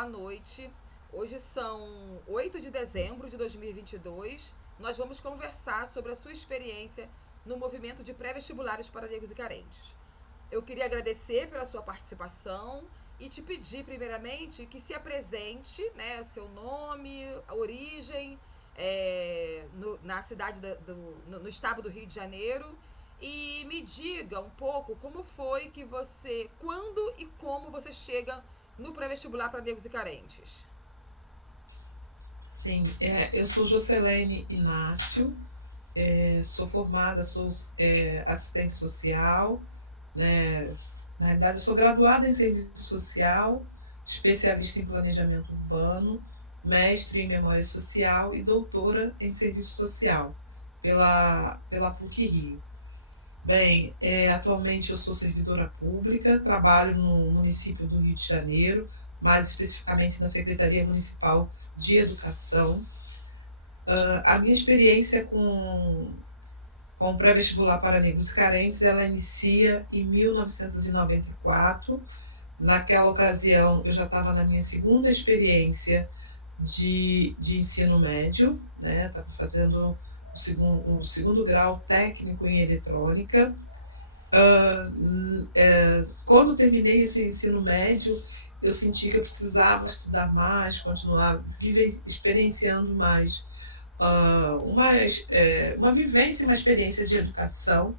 boa noite. Hoje são 8 de dezembro de 2022. Nós vamos conversar sobre a sua experiência no movimento de pré-vestibulares para negros e carentes. Eu queria agradecer pela sua participação e te pedir, primeiramente, que se apresente, né, seu nome, a origem, na cidade no estado do Rio de Janeiro, e me diga um pouco como foi que você, quando e como você chega no pré-vestibular para negros e carentes. Sim, eu sou Jocelene Inácio, sou formada, sou assistente social, né? Na realidade, eu sou graduada em serviço social, especialista em planejamento urbano, mestre em memória social e doutora em serviço social pela PUC Rio. Bem, atualmente eu sou servidora pública, trabalho no município do Rio de Janeiro, mais especificamente na Secretaria Municipal de Educação. A minha experiência com pré-vestibular para negros carentes, ela inicia em 1994. Naquela ocasião, eu já estava na minha segunda experiência de ensino médio, né? Estava fazendo o segundo grau técnico em eletrônica. Quando terminei esse ensino médio, eu senti que eu precisava estudar mais, continuar experienciando mais uma vivência, uma experiência de educação,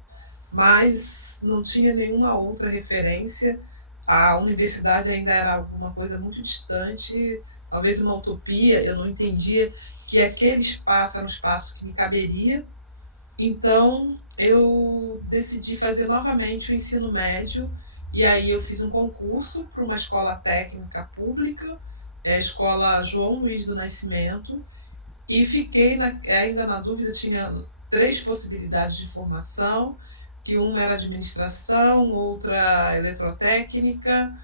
mas não tinha nenhuma outra referência. A universidade ainda era alguma coisa muito distante, talvez uma utopia. Eu não entendia que aquele espaço era um espaço que me caberia. Então, eu decidi fazer novamente o ensino médio, e aí eu fiz um concurso para uma escola técnica pública, a Escola João Luiz do Nascimento, e fiquei ainda na dúvida. Tinha três possibilidades de formação, que uma era administração, outra eletrotécnica,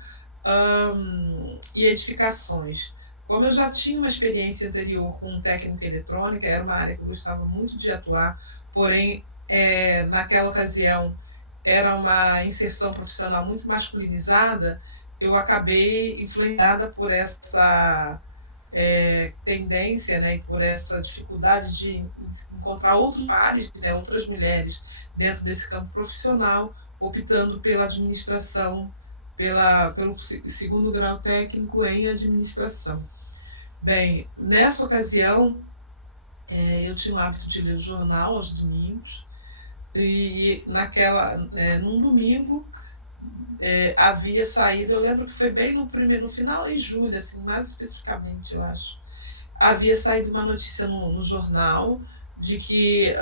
e edificações. Como eu já tinha uma experiência anterior com técnica eletrônica, era uma área que eu gostava muito de atuar, porém, naquela ocasião, era uma inserção profissional muito masculinizada. Eu acabei influenciada por essa tendência, né, e por essa dificuldade de encontrar outros pares, né, outras mulheres dentro desse campo profissional, optando pela administração, pelo segundo grau técnico em administração. Bem, nessa ocasião, eu tinha o hábito de ler o jornal aos domingos, e num domingo, havia saído, eu lembro que foi bem no final, em julho, assim, mais especificamente, eu acho, havia saído uma notícia no jornal de que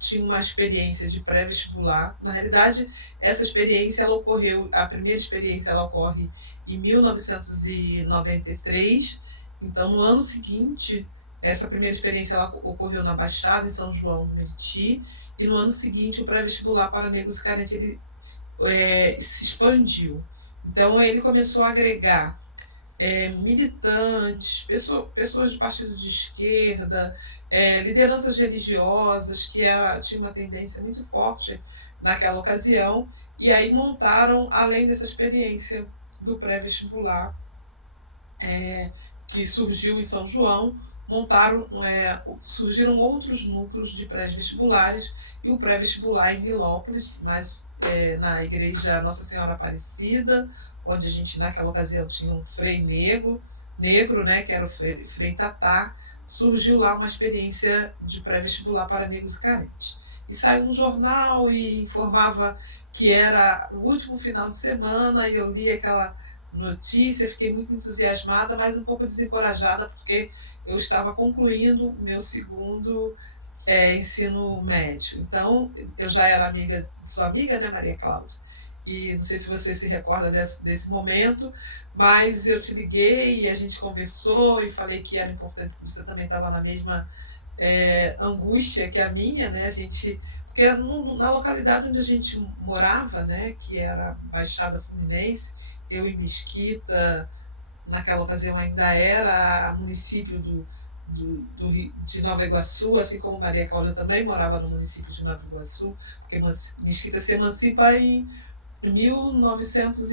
tinha uma experiência de pré-vestibular. Na realidade, essa experiência ela ocorreu, a primeira experiência ela ocorre em 1993. Então, no ano seguinte, essa primeira experiência ela ocorreu na Baixada, em São João do Meriti, e no ano seguinte o pré-vestibular para negros carentes ele se expandiu. Então, ele começou a agregar militantes, pessoas de partido de esquerda, lideranças religiosas, que tinha uma tendência muito forte naquela ocasião, e aí montaram, além dessa experiência do pré-vestibular, que surgiu em São João, surgiram outros núcleos de pré-vestibulares, e o pré-vestibular em Nilópolis, mas na igreja Nossa Senhora Aparecida, onde a gente naquela ocasião tinha um frei negro, né, que era o frei Tatá. Surgiu lá uma experiência de pré-vestibular para negros e carentes. E saiu um jornal e informava que era o último final de semana, e eu li aquela notícia, fiquei muito entusiasmada, mas um pouco desencorajada, porque eu estava concluindo o meu segundo ensino médio. Então, eu já era sua amiga, né, Maria Cláudia? E não sei se você se recorda desse momento, mas eu te liguei e a gente conversou e falei que era importante, você também estava na mesma angústia que a minha, né? Porque na localidade onde a gente morava, né, que era Baixada Fluminense, eu em Mesquita, naquela ocasião ainda era município de Nova Iguaçu, assim como Maria Cláudia também morava no município de Nova Iguaçu, porque Mesquita se emancipa em 1900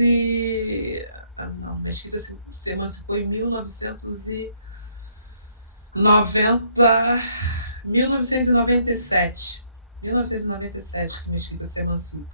Não, Mesquita se emancipou em 1997. 1997 que Mesquita se emancipa.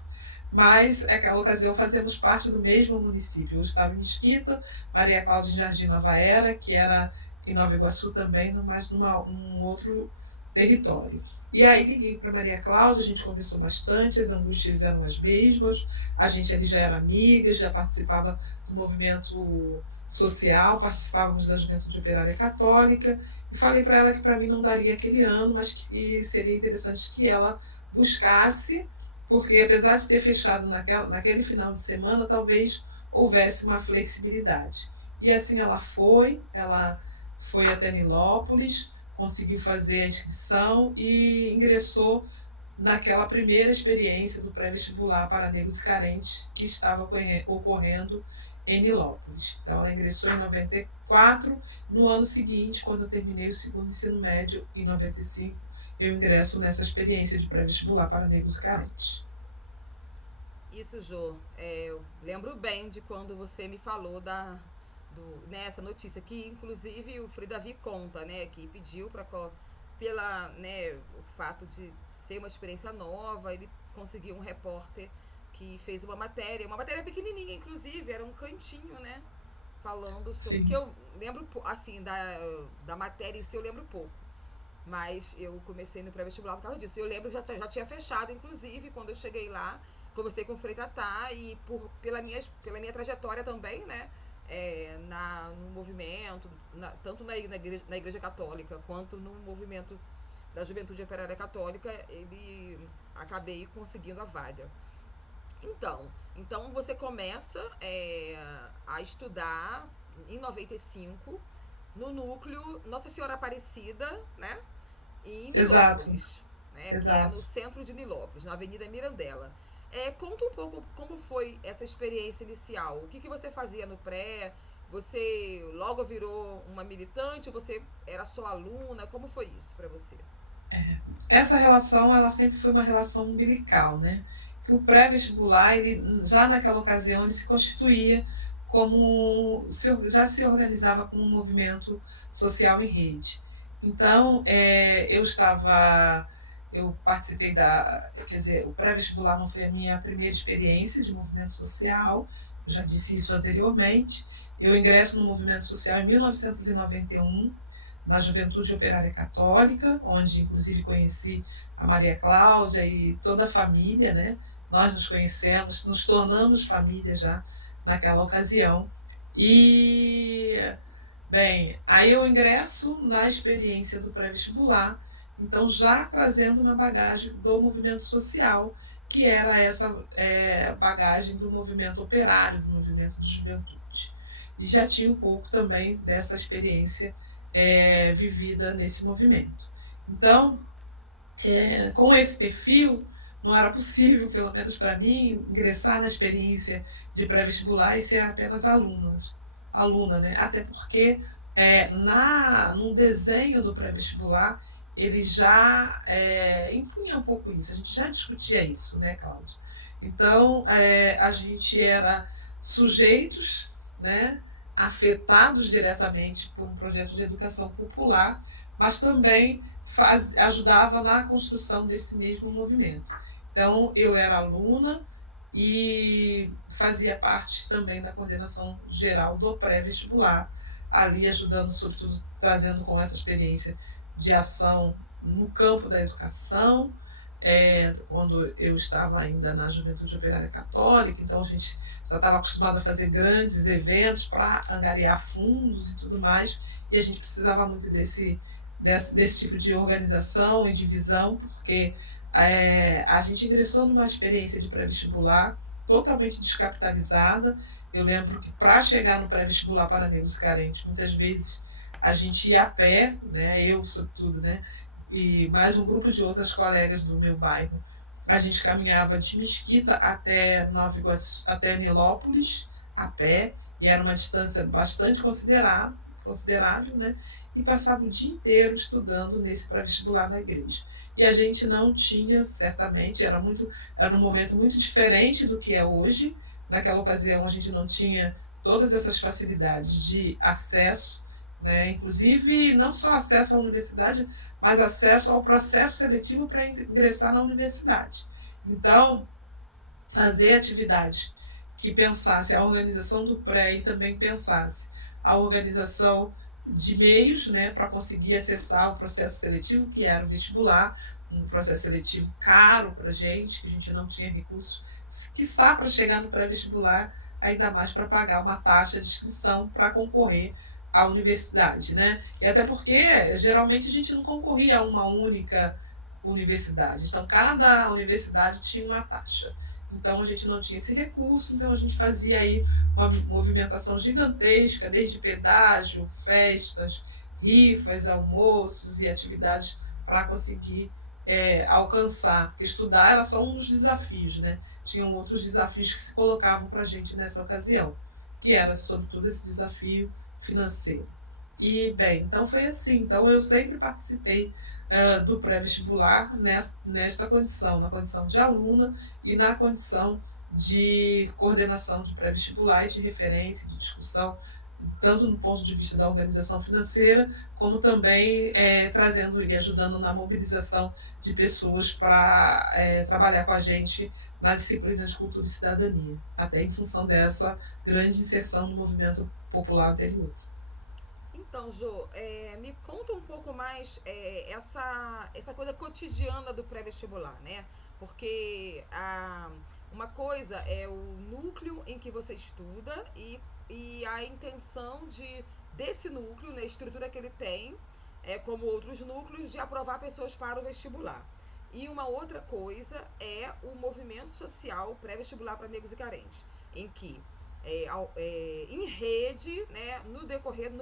Mas, naquela ocasião, fazíamos parte do mesmo município. Eu estava em Mesquita, Maria Cláudia em Jardim Nova Era, que era em Nova Iguaçu também, mas num outro território. E aí liguei para Maria Cláudia, a gente conversou bastante, as angústias eram as mesmas, a gente ali já era amiga, já participava do movimento social, participávamos da Juventude Operária Católica, e falei para ela que para mim não daria aquele ano, mas que seria interessante que ela buscasse, porque apesar de ter fechado naquele final de semana, talvez houvesse uma flexibilidade. E assim ela foi até Nilópolis, conseguiu fazer a inscrição e ingressou naquela primeira experiência do pré-vestibular para negros e carentes que estava ocorrendo em Nilópolis. Então, ela ingressou em 94. No ano seguinte, quando eu terminei o segundo ensino médio, em 95, eu ingresso nessa experiência de pré-vestibular para negros e carentes. Isso, Jô. Eu lembro bem de quando você me falou nessa notícia, que inclusive o Frei Davi conta, né, que pediu pela, né, o fato de ser uma experiência nova, ele conseguiu um repórter que fez uma matéria pequenininha, inclusive, era um cantinho, né, falando sobre, que Sim. eu lembro, assim, da matéria em si eu lembro pouco, mas eu comecei no pré-vestibular por causa disso. Eu lembro, já tinha fechado, inclusive, quando eu cheguei lá, conversei com o Frei Tatá e pela minha trajetória também, né, no movimento, tanto na igreja Católica quanto no movimento da Juventude Operária Católica, ele acabei conseguindo a vaga. Então você começa a estudar em 95 no núcleo Nossa Senhora Aparecida, né, em Exato, Nilópolis, né, que é no exato. centro de Nilópolis, na Avenida Mirandela. Conta um pouco como foi essa experiência inicial. O que você fazia no pré? Você logo virou uma militante ou você era só aluna? Como foi isso para você? Essa relação, ela sempre foi uma relação umbilical, né? Que o pré-vestibular, ele já naquela ocasião, ele se constituía já se organizava como um movimento social em rede. Então, eu participei quer dizer, o pré-vestibular não foi a minha primeira experiência de movimento social, eu já disse isso anteriormente. Eu ingresso no movimento social em 1991, na Juventude Operária Católica, onde inclusive conheci a Maria Cláudia e toda a família, né? Nós nos conhecemos, nos tornamos família já naquela ocasião. E, bem, aí eu ingresso na experiência do pré-vestibular, então já trazendo uma bagagem do movimento social, que era essa bagagem do movimento operário, do movimento de juventude. E já tinha um pouco também dessa experiência vivida nesse movimento. Então, com esse perfil, não era possível, pelo menos para mim, ingressar na experiência de pré-vestibular e ser apenas aluna, né? Até porque no desenho do pré-vestibular ele já impunha um pouco isso, a gente já discutia isso, né, Cláudia? Então, a gente era sujeitos, né, afetados diretamente por um projeto de educação popular, mas também ajudava na construção desse mesmo movimento. Então, eu era aluna e fazia parte também da coordenação geral do pré-vestibular, ali ajudando, sobretudo, trazendo com essa experiência de ação no campo da educação, quando eu estava ainda na Juventude Operária Católica, então a gente já estava acostumado a fazer grandes eventos para angariar fundos e tudo mais, e a gente precisava muito desse tipo de organização e divisão, porque a gente ingressou numa experiência de pré-vestibular totalmente descapitalizada. Eu lembro que para chegar no pré-vestibular para negros carentes, muitas vezes a gente ia a pé, né, eu sobretudo, né, e mais um grupo de outras colegas do meu bairro. A gente caminhava de Mesquita até Nova Iguaçu, até Nilópolis, a pé, e era uma distância bastante considerável, né? E passava o dia inteiro estudando nesse pré-vestibular na igreja. E a gente não tinha, certamente, era um momento muito diferente do que é hoje. Naquela ocasião a gente não tinha todas essas facilidades de acesso, né? Inclusive não só acesso à universidade, mas acesso ao processo seletivo para ingressar na universidade. Então, fazer atividades que pensasse a organização do pré e também pensasse a organização de meios, né, para conseguir acessar o processo seletivo, que era o vestibular, um processo seletivo caro para a gente, que a gente não tinha recursos, quiçá para chegar no pré-vestibular, ainda mais para pagar uma taxa de inscrição para concorrer à universidade, né? E até porque geralmente a gente não concorria a uma única universidade, então cada universidade tinha uma taxa. Então a gente não tinha esse recurso, então a gente fazia aí uma movimentação gigantesca, desde pedágio, festas, rifas, almoços e atividades para conseguir alcançar. Porque estudar era só um dos desafios, né? Tinham outros desafios que se colocavam para a gente nessa ocasião, que era sobretudo esse desafio financeiro. E, bem, então foi assim. Então eu sempre participei do pré-vestibular nesta condição, na condição de aluna e na condição de coordenação de pré-vestibular e de referência, de discussão, tanto no ponto de vista da organização financeira, como também trazendo e ajudando na mobilização de pessoas para trabalhar com a gente na disciplina de cultura e cidadania, até em função dessa grande inserção no movimento popular anterior. Então, Jô, me conta um pouco mais essa coisa cotidiana do pré-vestibular, né? Porque uma coisa é o núcleo em que você estuda e a intenção desse núcleo, né, a estrutura que ele tem, como outros núcleos, de aprovar pessoas para o vestibular. E uma outra coisa é o movimento social pré-vestibular para negros e carentes, em que em rede, né, no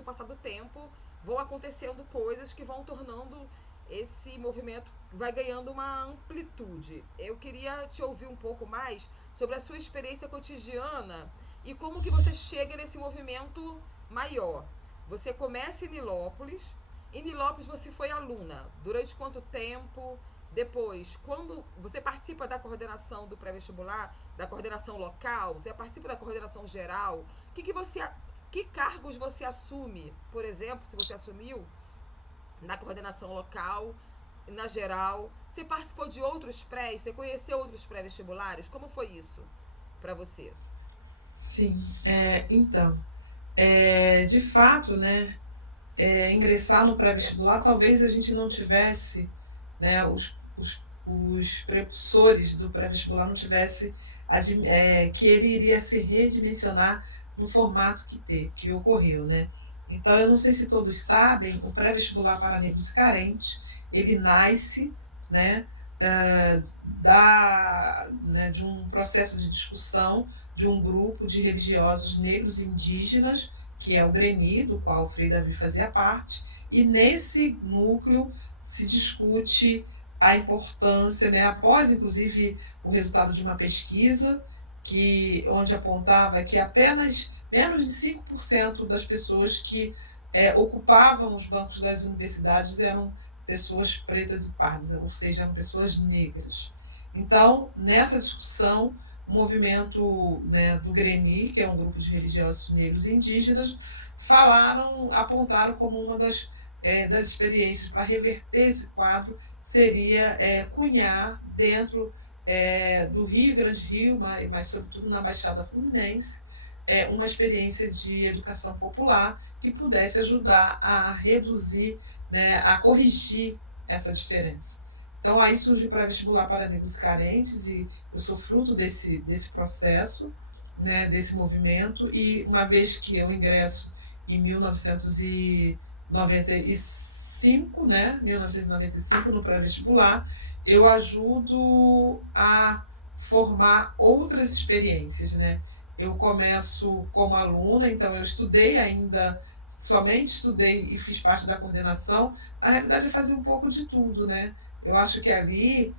passar do tempo, vão acontecendo coisas que vão tornando esse movimento, vai ganhando uma amplitude. Eu queria te ouvir um pouco mais sobre a sua experiência cotidiana e como que você chega nesse movimento maior. Você começa em Nilópolis você foi aluna. Durante quanto tempo? Depois, quando você participa da coordenação do pré-vestibular, da coordenação local, você participa da coordenação geral, que cargos você assume? Por exemplo, se você assumiu na coordenação local, na geral, você participou de outros prés, você conheceu outros pré-vestibulares? Como foi isso para você? Sim, então, de fato, né, ingressar no pré-vestibular, talvez a gente não tivesse, né, os prepulsores do pré-vestibular não tivesse que ele iria se redimensionar no formato que ocorreu, né? Então, eu não sei se todos sabem, o pré-vestibular para negros e carentes, ele nasce, né, né, de um processo de discussão de um grupo de religiosos negros e indígenas, que é o GRENI, do qual o Frei Davi fazia parte, e nesse núcleo se discute a importância, né, após inclusive o resultado de uma pesquisa onde apontava que apenas menos de 5% das pessoas que ocupavam os bancos das universidades eram pessoas pretas e pardas, ou seja, eram pessoas negras. Então, nessa discussão, o movimento, né, do GRENI, que é um grupo de religiosos negros e indígenas, apontaram como uma das experiências para reverter esse quadro seria cunhar dentro do Rio, Grande Rio, mas sobretudo na Baixada Fluminense, uma experiência de educação popular que pudesse ajudar a reduzir, né, a corrigir essa diferença. Então, aí surge o pré-vestibular para negros carentes, e eu sou fruto desse processo, né, desse movimento, e uma vez que eu ingresso em 1995, né, 1995 no pré-vestibular, eu ajudo a formar outras experiências, né? Eu começo como aluna, então eu estudei ainda, somente estudei e fiz parte da coordenação. Na realidade, eu fazia um pouco de tudo, né? Eu acho que ali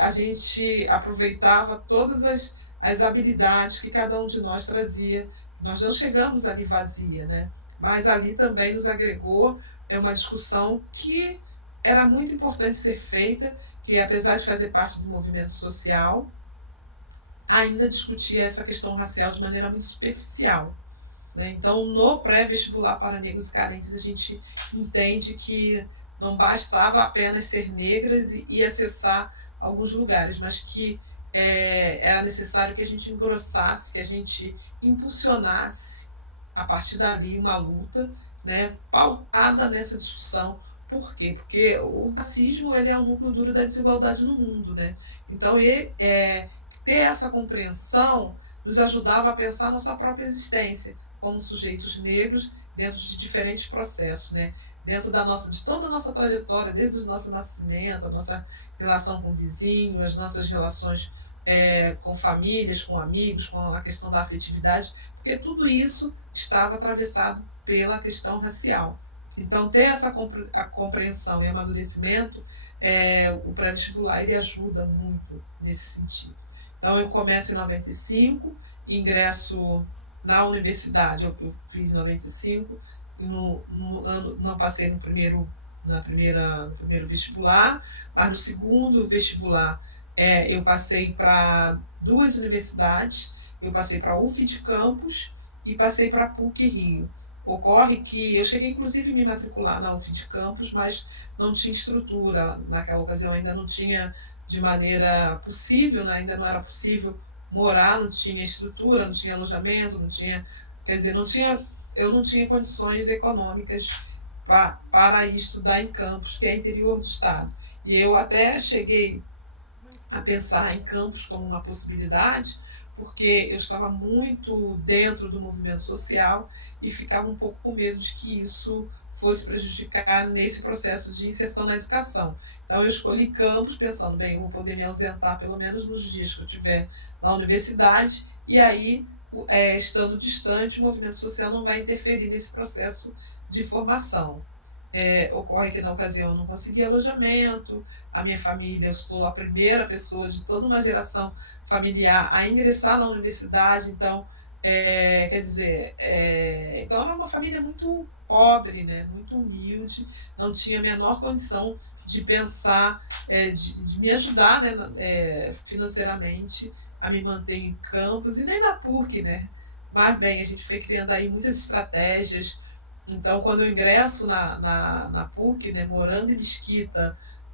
a gente aproveitava todas as habilidades que cada um de nós trazia. Nós não chegamos ali vazia, né? Mas ali também nos agregou uma discussão que era muito importante ser feita, que apesar de fazer parte do movimento social, ainda discutia essa questão racial de maneira muito superficial. né? Então, no pré-vestibular para negros e carentes, a gente entende que não bastava apenas ser negras e acessar alguns lugares, mas que era necessário que a gente engrossasse, que a gente impulsionasse a partir dali uma luta, né, pautada nessa discussão. Por quê? Porque o racismo ele é o núcleo duro da desigualdade no mundo, né? Então, ter essa compreensão nos ajudava a pensar a nossa própria existência como sujeitos negros dentro de diferentes processos, né? Dentro de toda a nossa trajetória, desde o nosso nascimento, a nossa relação com o vizinho, as nossas relações com famílias, com amigos, com a questão da afetividade, porque tudo isso estava atravessado pela questão racial. Então, ter essa a compreensão e amadurecimento, o pré-vestibular ele ajuda muito nesse sentido. Então, eu começo em 95, ingresso na universidade, eu fiz em 95, e no ano, não passei no primeiro vestibular, mas no segundo vestibular eu passei para duas universidades, eu passei para a UF de Campos e passei para a PUC Rio. Ocorre que eu cheguei inclusive a me matricular na UF de Campos, mas não tinha estrutura, naquela ocasião ainda não tinha de maneira possível, né? Ainda não era possível morar, não tinha estrutura, não tinha alojamento, não tinha, quer dizer, eu não tinha condições econômicas para ir estudar em Campos, que é interior do estado. E eu até cheguei a pensar em Campos como uma possibilidade, porque eu estava muito dentro do movimento social e ficava um pouco com medo de que isso fosse prejudicar nesse processo de inserção na educação. Então eu escolhi Campos pensando, bem, eu vou poder me ausentar pelo menos nos dias que eu estiver na universidade, e aí, estando distante, o movimento social não vai interferir nesse processo de formação. Ocorre que na ocasião eu não consegui alojamento, a minha família, eu sou a primeira pessoa de toda uma geração familiar a ingressar na universidade, então, quer dizer, então era uma família muito pobre, né, muito humilde, não tinha a menor condição de pensar, de me ajudar, né, financeiramente a me manter em campus, e nem na PUC, né, mas bem, a gente foi criando aí muitas estratégias. Então, quando eu ingresso na PUC, né,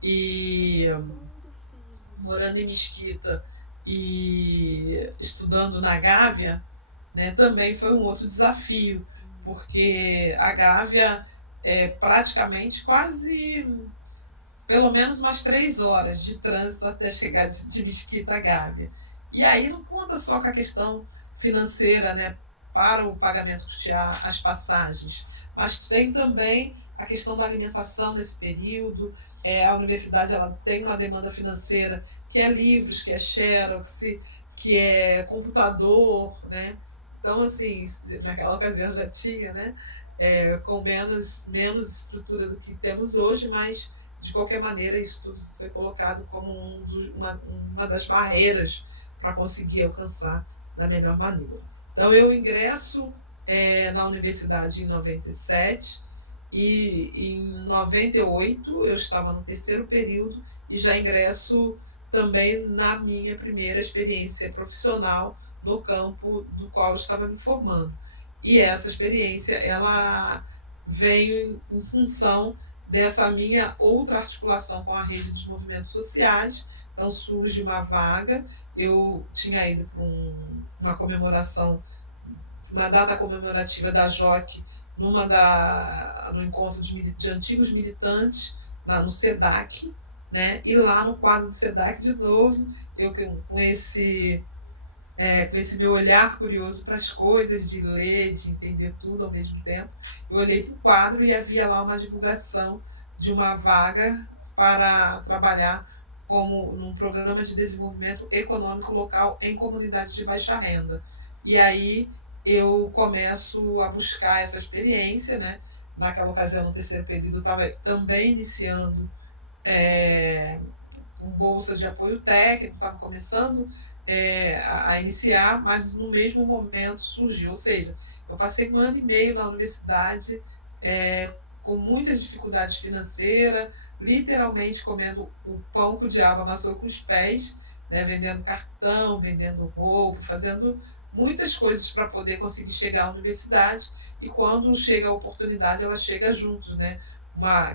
e morando em Mesquita e estudando na Gávea, né, também foi um outro desafio, porque a Gávea é praticamente quase pelo menos umas 3 horas de trânsito até chegar de Mesquita a Gávea. E aí não conta só com a questão financeira, né, para o pagamento custear as passagens, mas tem também a questão da alimentação nesse período. A universidade ela tem uma demanda financeira que é livros, que é xerox, que é computador, né? Então, assim, naquela ocasião já tinha, né? Com menos estrutura do que temos hoje, mas de qualquer maneira, isso tudo foi colocado como uma das barreiras para conseguir alcançar da melhor maneira. Então, eu ingresso na universidade em 97 e em 98 eu estava no terceiro período e já ingresso também na minha primeira experiência profissional no campo do qual eu estava me formando. E essa experiência, ela veio em função dessa minha outra articulação com a rede dos movimentos sociais. Então surge uma vaga, eu tinha ido para uma comemoração, uma data comemorativa da JOC, no encontro de antigos militantes, lá no SEDAC, né? E lá no quadro do SEDAC, de novo, eu com esse meu olhar curioso para as coisas, de ler, de entender tudo ao mesmo tempo, eu olhei para o quadro e havia lá uma divulgação de uma vaga para trabalhar como num programa de desenvolvimento econômico local em comunidades de baixa renda. E aí eu começo a buscar essa experiência, né? Naquela ocasião, no terceiro período, eu estava também iniciando com bolsa de apoio técnico, estava começando a iniciar, mas no mesmo momento surgiu. Ou seja, eu passei 1 ano e meio na universidade com muitas dificuldades financeiras, literalmente comendo o pão que o diabo amassou com os pés, né, vendendo cartão, vendendo roupa, fazendo muitas coisas para poder conseguir chegar à universidade, e quando chega a oportunidade, ela chega juntos, né?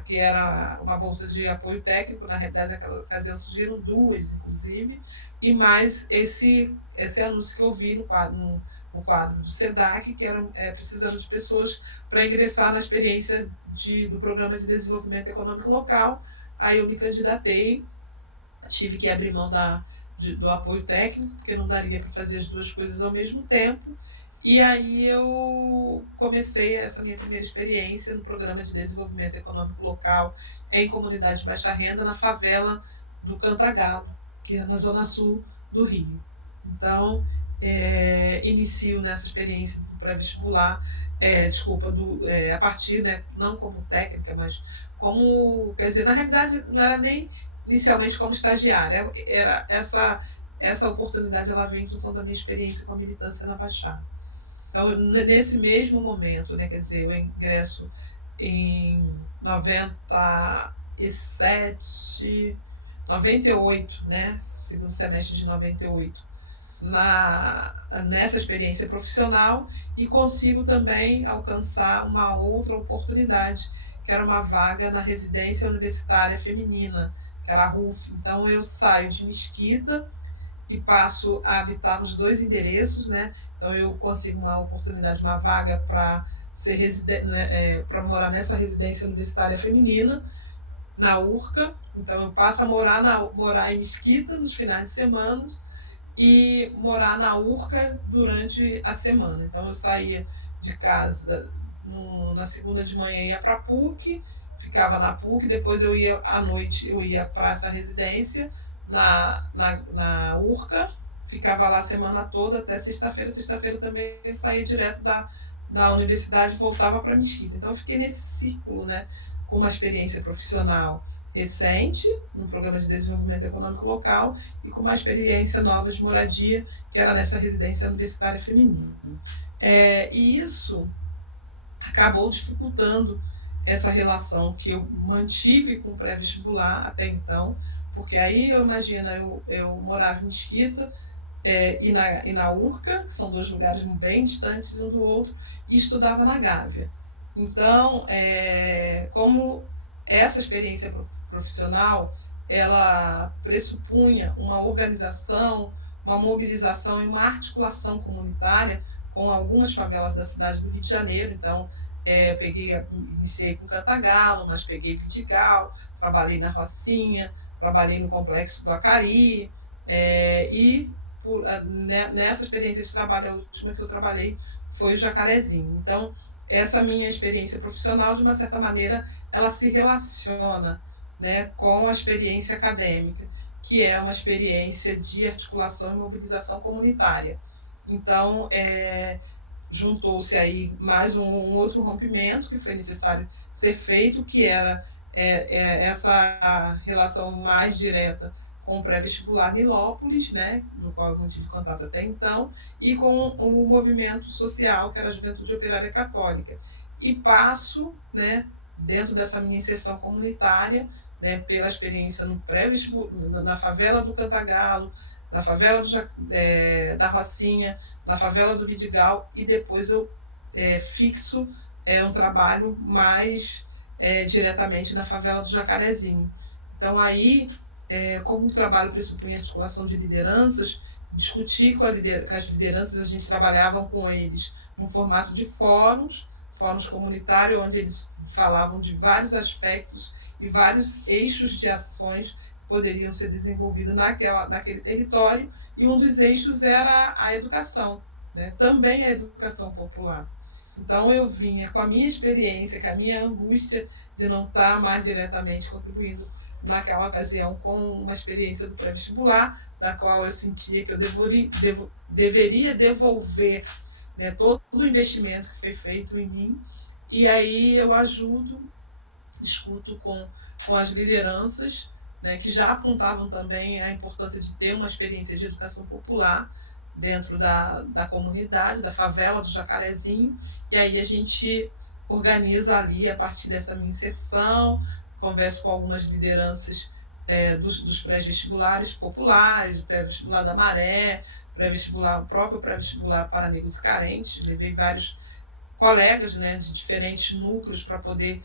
Que era uma bolsa de apoio técnico, na realidade, naquela ocasião surgiram duas, inclusive, e mais esse anúncio que eu vi no quadro do SEDAC, que era precisando de pessoas para ingressar na experiência do Programa de Desenvolvimento Econômico Local. Aí eu me candidatei, tive que abrir mão do apoio técnico, porque não daria para fazer as duas coisas ao mesmo tempo. E aí eu comecei essa minha primeira experiência no Programa de Desenvolvimento Econômico Local em comunidade de baixa renda, na favela do Cantagalo, que é na zona sul do Rio. Então, inicio nessa experiência do pré-vestibular, a partir, né, não como técnica, mas como, quer dizer, na realidade não era nem inicialmente como estagiária, era essa oportunidade, ela veio em função da minha experiência com a militância na Baixada. Então, nesse mesmo momento, né, quer dizer, eu ingresso em 97, 98, né, segundo semestre de 98, nessa experiência profissional, e consigo também alcançar uma outra oportunidade, que era uma vaga na residência universitária feminina, era a RUF. Então, eu saio de Mesquita e passo a habitar nos dois endereços, né? Então eu consigo uma oportunidade, uma vaga para ser para morar nessa residência universitária feminina, na URCA. Então eu passo a morar em Mesquita nos finais de semana e morar na URCA durante a semana. Então eu saía de casa na segunda de manhã, ia para a PUC, ficava na PUC, depois eu ia à noite, eu ia para essa residência na URCA, ficava lá a semana toda até sexta-feira. Sexta-feira também eu saía direto da universidade e voltava para Mesquita. Então eu fiquei nesse círculo, né, com uma experiência profissional recente no Programa de Desenvolvimento Econômico Local e com uma experiência nova de moradia, que era nessa residência universitária feminina. E isso acabou dificultando essa relação que eu mantive com o pré-vestibular até então, porque aí eu imagino, eu morava em Mesquita e na URCA, que são dois lugares bem distantes um do outro, e estudava na Gávea. Então, como essa experiência profissional, ela pressupunha uma organização, uma mobilização e uma articulação comunitária com algumas favelas da cidade do Rio de Janeiro. Então, iniciei com Cantagalo, mas peguei Vidigal, trabalhei na Rocinha, trabalhei no Complexo do Acari, nessa experiência de trabalho, a última que eu trabalhei foi o Jacarezinho. Então, essa minha experiência profissional, de uma certa maneira, ela se relaciona, né, com a experiência acadêmica, que é uma experiência de articulação e mobilização comunitária. Então, juntou-se aí mais um outro rompimento que foi necessário ser feito, que era essa relação mais direta com o pré-vestibular Nilópolis, né, do qual eu mantive contato até então, e com o movimento social, que era a Juventude Operária Católica. E passo, né, dentro dessa minha inserção comunitária, né, pela experiência no pré-vestibular, na favela do Cantagalo, na favela da Rocinha, na favela do Vidigal, e depois eu fixo um trabalho mais diretamente na favela do Jacarezinho. Então, aí, como o trabalho pressupunha articulação de lideranças, discutir com as lideranças, a gente trabalhava com eles no formato de fóruns comunitários, onde eles falavam de vários aspectos e vários eixos de ações que poderiam ser desenvolvidos naquele território, e um dos eixos era a educação, né? Também a educação popular. Então, eu vinha com a minha experiência, com a minha angústia de não estar mais diretamente contribuindo naquela ocasião com uma experiência do pré-vestibular, da qual eu sentia que eu deveria devolver, né, todo o investimento que foi feito em mim. E aí eu discuto com as lideranças, né, que já apontavam também a importância de ter uma experiência de educação popular dentro da comunidade, da favela do Jacarezinho, e aí a gente organiza ali, a partir dessa minha inserção, converso com algumas lideranças dos pré-vestibulares populares, pré-vestibular da Maré, pré-vestibular, o próprio pré-vestibular para negros e carentes. Levei vários colegas, né, de diferentes núcleos para poder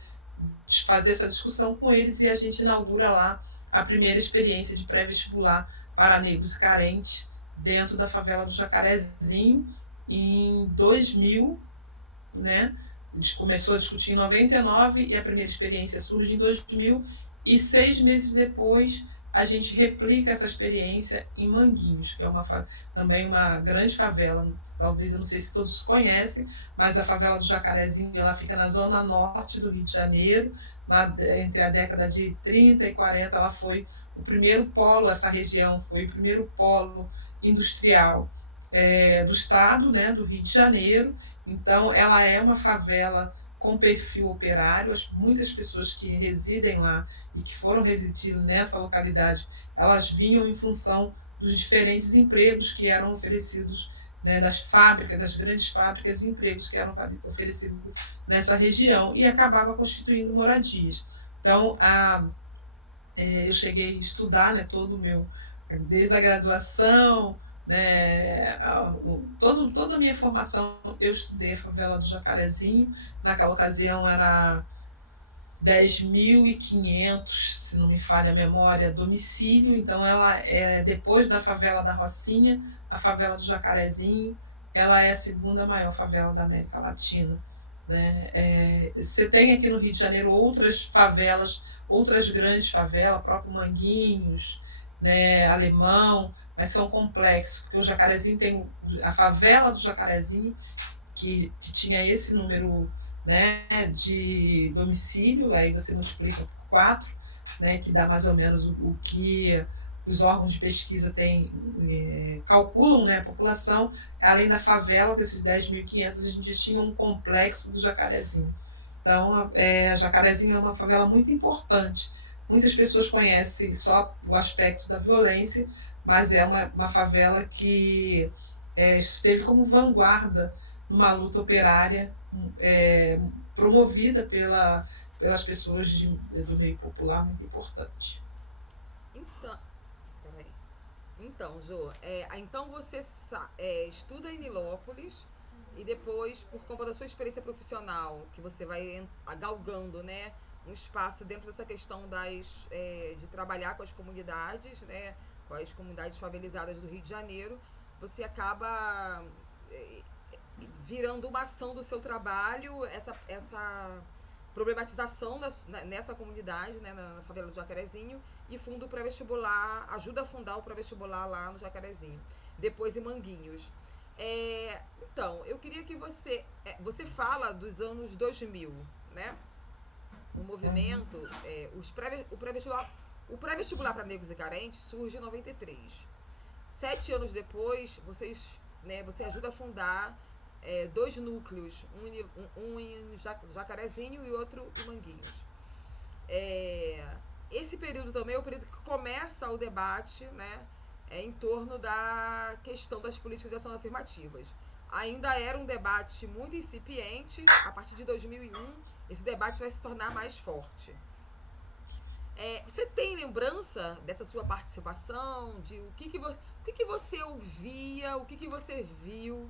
fazer essa discussão com eles, e a gente inaugura lá a primeira experiência de pré-vestibular para negros e carentes dentro da favela do Jacarezinho em 2000, né? A gente começou a discutir em 99 e a primeira experiência surge em 2000, e 6 meses depois a gente replica essa experiência em Manguinhos, que é também uma grande favela. Talvez, eu não sei se todos conhecem, mas a favela do Jacarezinho, ela fica na zona norte do Rio de Janeiro. Entre a década de 30 e 40, ela foi o primeiro polo, essa região foi o primeiro polo industrial do estado, né, do Rio de Janeiro. Então, ela é uma favela com perfil operário. Muitas pessoas que residem lá e que foram residir nessa localidade, elas vinham em função dos diferentes empregos que eram oferecidos, né, das fábricas, das grandes fábricas e empregos que eram oferecidos nessa região, e acabava constituindo moradias. Então, eu cheguei a estudar, né, desde a graduação, né, toda a minha formação, eu estudei a favela do Jacarezinho. Naquela ocasião era 10.500, se não me falha a memória, domicílio. Então, ela é, depois da favela da Rocinha, a favela do Jacarezinho, ela é a segunda maior favela da América Latina, né? Você tem aqui no Rio de Janeiro outras favelas, outras grandes favelas, próprio Manguinhos, né, Alemão, mas são complexos, porque o Jacarezinho tem a favela do Jacarezinho, que tinha esse número, né, de domicílio. Aí você multiplica por 4, né, que dá mais ou menos o que os órgãos de pesquisa calculam, né, a população. Além da favela, desses 10.500, a gente tinha um complexo do Jacarezinho. Então, a Jacarezinho é uma favela muito importante. Muitas pessoas conhecem só o aspecto da violência, mas é uma favela que esteve como vanguarda numa luta operária promovida pelas pessoas do meio popular, muito importante. Então, peraí. Então, Jô, então você estuda em Nilópolis e depois, por conta da sua experiência profissional, que você vai galgando, né, um espaço dentro dessa questão de trabalhar com as comunidades, né, com as comunidades favelizadas do Rio de Janeiro, você acaba virando uma ação do seu trabalho, essa problematização nessa comunidade, né, na favela do Jacarezinho, e funda o pré-vestibular, ajuda a fundar o pré-vestibular lá no Jacarezinho, depois em Manguinhos. Então, eu queria que você fala dos anos 2000, né? O movimento, o pré-vestibular para negros e carentes surge em 93. 7 anos depois, você ajuda a fundar 2 núcleos, um em Jacarezinho e outro em Manguinhos. Esse período também é o período que começa o debate, né, em torno da questão das políticas de ação afirmativas. Ainda era um debate muito incipiente. A partir de 2001, esse debate vai se tornar mais forte. Você tem lembrança dessa sua participação, de o que você ouvia, o que você viu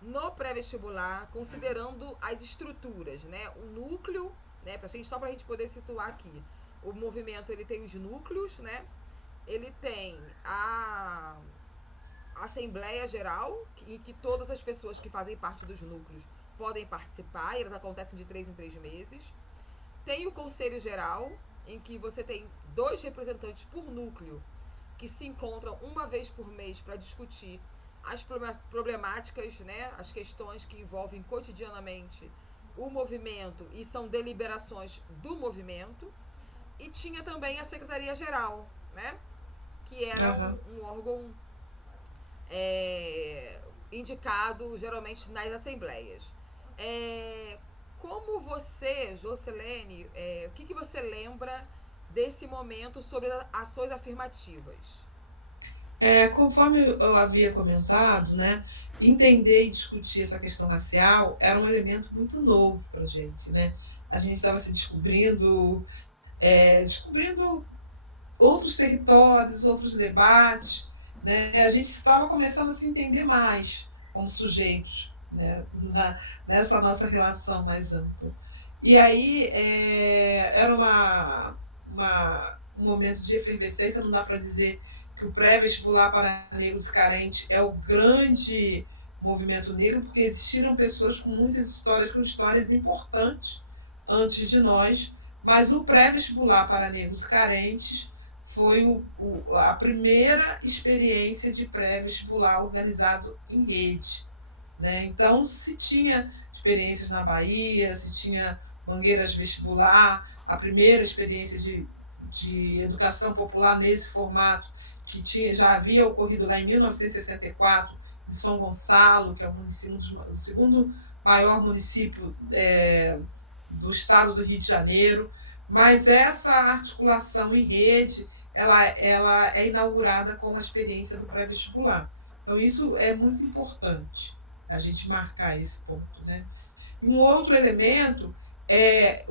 no pré-vestibular, considerando as estruturas, né? O núcleo, né? Só para a gente poder situar aqui. O movimento, ele tem os núcleos, né? Ele tem a Assembleia Geral, em que todas as pessoas que fazem parte dos núcleos podem participar, e elas acontecem de 3 em 3 meses. Tem o Conselho Geral, em que você tem 2 representantes por núcleo, que se encontram uma vez por mês para discutir as problemáticas, né, as questões que envolvem cotidianamente o movimento, e são deliberações do movimento. E tinha também a Secretaria-Geral, né, que era um órgão indicado geralmente nas assembleias. Como você, Jocilene, o que você lembra desse momento sobre ações afirmativas? Conforme eu havia comentado, né, entender e discutir essa questão racial era um elemento muito novo para a gente, né? A gente estava se descobrindo outros territórios, outros debates, né? A gente estava começando a se entender mais como sujeitos, né? Nessa nossa relação mais ampla. E aí era um momento de efervescência, não dá para dizer que o pré-vestibular para negros e carentes é o grande movimento negro, porque existiram pessoas com histórias importantes antes de nós, mas o pré-vestibular para negros e carentes foi a primeira experiência de pré-vestibular organizado em rede. Né? Então, se tinha experiências na Bahia, se tinha Mangueiras Vestibular, a primeira experiência de educação popular nesse formato, que já havia ocorrido lá em 1964, em São Gonçalo, que é o segundo maior município do estado do Rio de Janeiro. Mas essa articulação em rede, ela é inaugurada com a experiência do pré-vestibular. Então, isso é muito importante, a gente marcar esse ponto, né? E um outro elemento é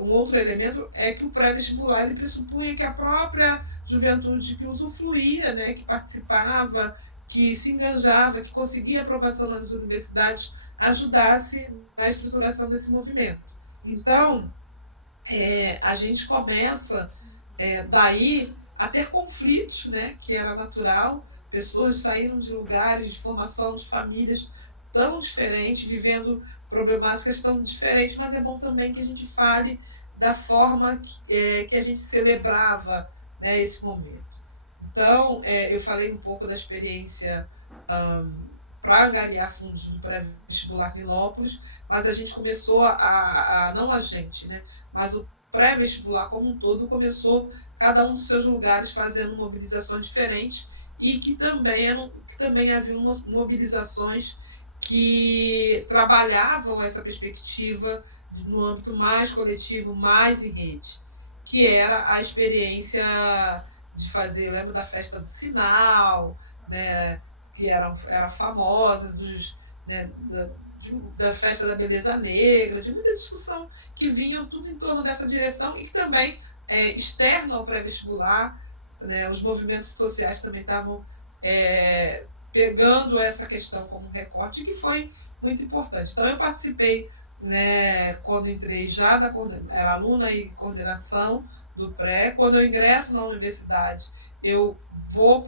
que o pré-vestibular ele pressupunha que a própria juventude que usufruía, né, que participava, que se enganjava, que conseguia aprovação nas universidades, ajudasse na estruturação desse movimento. Então, a gente começa daí a ter conflitos, né, que era natural, pessoas saíram de lugares de formação, de famílias tão diferentes, vivendo problemáticas tão diferentes, mas é bom também que a gente fale da forma que a gente celebrava, né, esse momento. Então, eu falei um pouco da experiência para angariar fundos do pré-vestibular Nilópolis, mas a gente começou não a gente, né, mas o pré-vestibular como um todo começou cada um dos seus lugares fazendo mobilizações diferentes e que também haviam mobilizações que trabalhavam essa perspectiva no âmbito mais coletivo, mais em rede, que era a experiência de fazer, lembro da festa do sinal, né, que eram famosas, né, da festa da beleza negra, de muita discussão que vinham tudo em torno dessa direção e que também, externo ao pré-vestibular, né, os movimentos sociais também estavam pegando essa questão como um recorte, que foi muito importante. Então, eu participei, né, quando entrei era aluna e coordenação do pré. Quando eu ingresso na universidade, eu vou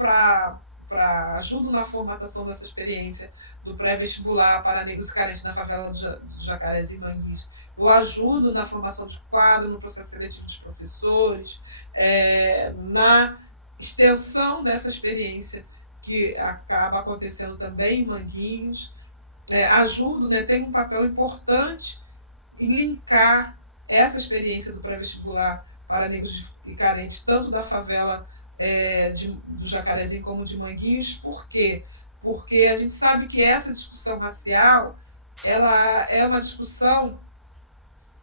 ajudo na formatação dessa experiência do pré-vestibular para negros carentes na favela do Jacarezinho e Manguinhos. Eu ajudo na formação de quadro, no processo seletivo de professores, na extensão dessa experiência que acaba acontecendo também em Manguinhos. Ajudo, né, tem um papel importante em linkar essa experiência do pré-vestibular para negros e carentes, tanto da favela do Jacarezinho como de Manguinhos. Por quê? Porque a gente sabe que essa discussão racial ela é uma discussão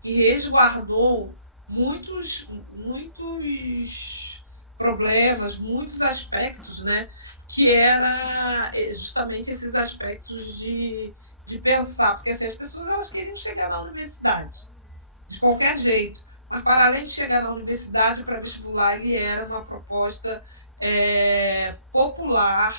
que resguardou muitos problemas, muitos aspectos, né, que era justamente esses aspectos de pensar, porque assim, as pessoas elas queriam chegar na universidade de qualquer jeito, mas para além de chegar na universidade, para vestibular ele era uma proposta popular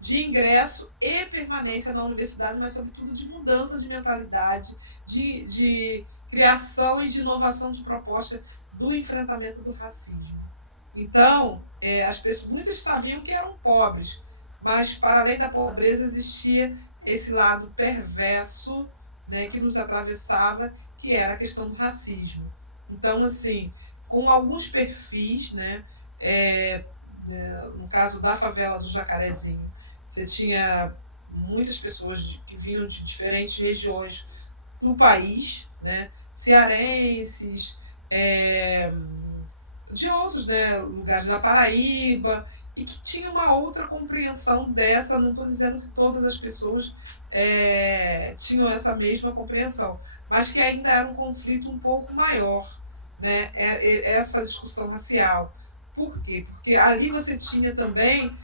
de ingresso e permanência na universidade, mas sobretudo de mudança de mentalidade, de criação e de inovação de proposta do enfrentamento do racismo. Então, muitos sabiam que eram pobres, mas para além da pobreza existia esse lado perverso, né, que nos atravessava, que era a questão do racismo. Então, assim, com alguns perfis, né, no caso da favela do Jacarezinho, você tinha muitas pessoas que vinham de diferentes regiões do país, né, cearenses, de outros, né, lugares da Paraíba, e que tinha uma outra compreensão dessa. Não estou dizendo que todas as pessoas tinham essa mesma compreensão, mas que ainda era um conflito um pouco maior, né, essa discussão racial. Por quê? Porque ali você tinha também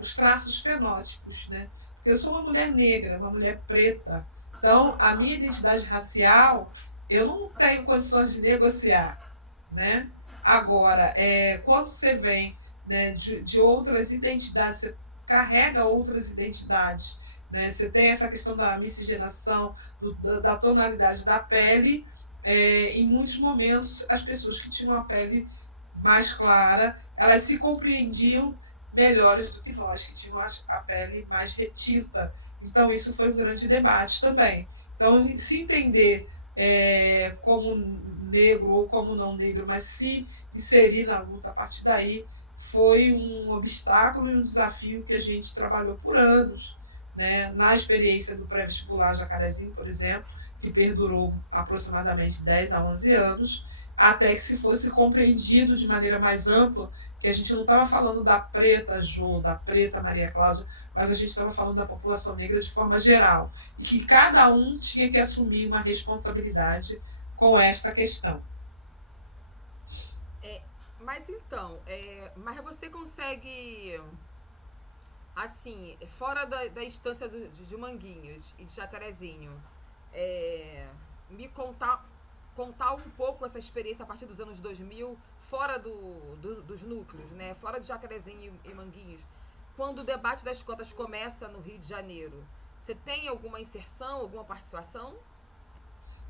os traços fenótipos, né? Eu sou uma mulher negra, uma mulher preta, então a minha identidade racial eu não tenho condições de negociar, né? Agora, quando você vem, né, de outras identidades, você carrega outras identidades, né? Você tem essa questão da miscigenação, da tonalidade da pele. Em muitos momentos, as pessoas que tinham a pele mais clara, elas se compreendiam melhores do que nós, que tinham a pele mais retinta. Então, isso foi um grande debate também. Então, se entender como negro ou como não negro, mas se inserir na luta a partir daí, foi um obstáculo e um desafio que a gente trabalhou por anos, né? Na experiência do pré-vestibular Jacarezinho, por exemplo, que perdurou aproximadamente 10 a 11 anos, até que se fosse compreendido de maneira mais ampla, que a gente não estava falando da preta Jo, da preta Maria Cláudia, mas a gente estava falando da população negra de forma geral, e que cada um tinha que assumir uma responsabilidade com esta questão. Mas então, mas você consegue, assim, fora da instância de Manguinhos e de Jacarezinho, me contar um pouco essa experiência a partir dos anos 2000, fora dos núcleos, né? Fora de Jacarezinho e Manguinhos, quando o debate das cotas começa no Rio de Janeiro. Você tem alguma inserção, alguma participação?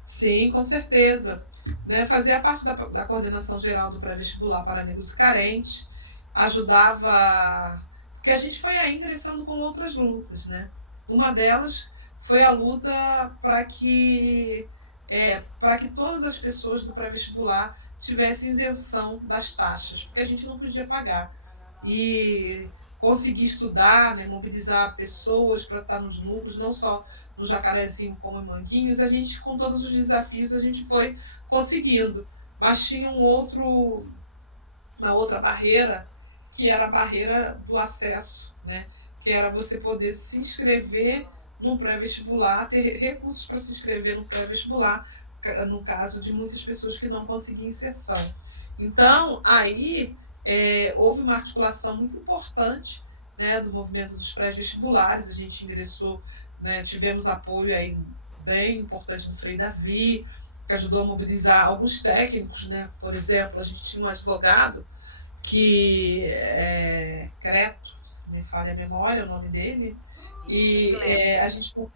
Sim, com certeza. Né? Fazia parte da coordenação geral do pré-vestibular para negros e carentes, ajudava, porque a gente foi aí ingressando com outras lutas, né? Uma delas foi a luta para que todas as pessoas do pré-vestibular tivessem isenção das taxas, porque a gente não podia pagar. E conseguir estudar, né, mobilizar pessoas para estar nos núcleos, não só no Jacarezinho como em Manguinhos, a gente, com todos os desafios, a gente foi conseguindo. Mas tinha uma outra barreira, que era a barreira do acesso, né? Que era você poder se inscrever no pré-vestibular, ter recursos para se inscrever no pré-vestibular, no caso de muitas pessoas que não conseguiam inserção. Então, aí houve uma articulação muito importante, né, do movimento dos pré-vestibulares, a gente ingressou, né, tivemos apoio aí bem importante do Frei Davi, que ajudou a mobilizar alguns técnicos, né? Por exemplo, a gente tinha um advogado que Creto, se me falha a memória, o nome dele, Isso, e Cleto.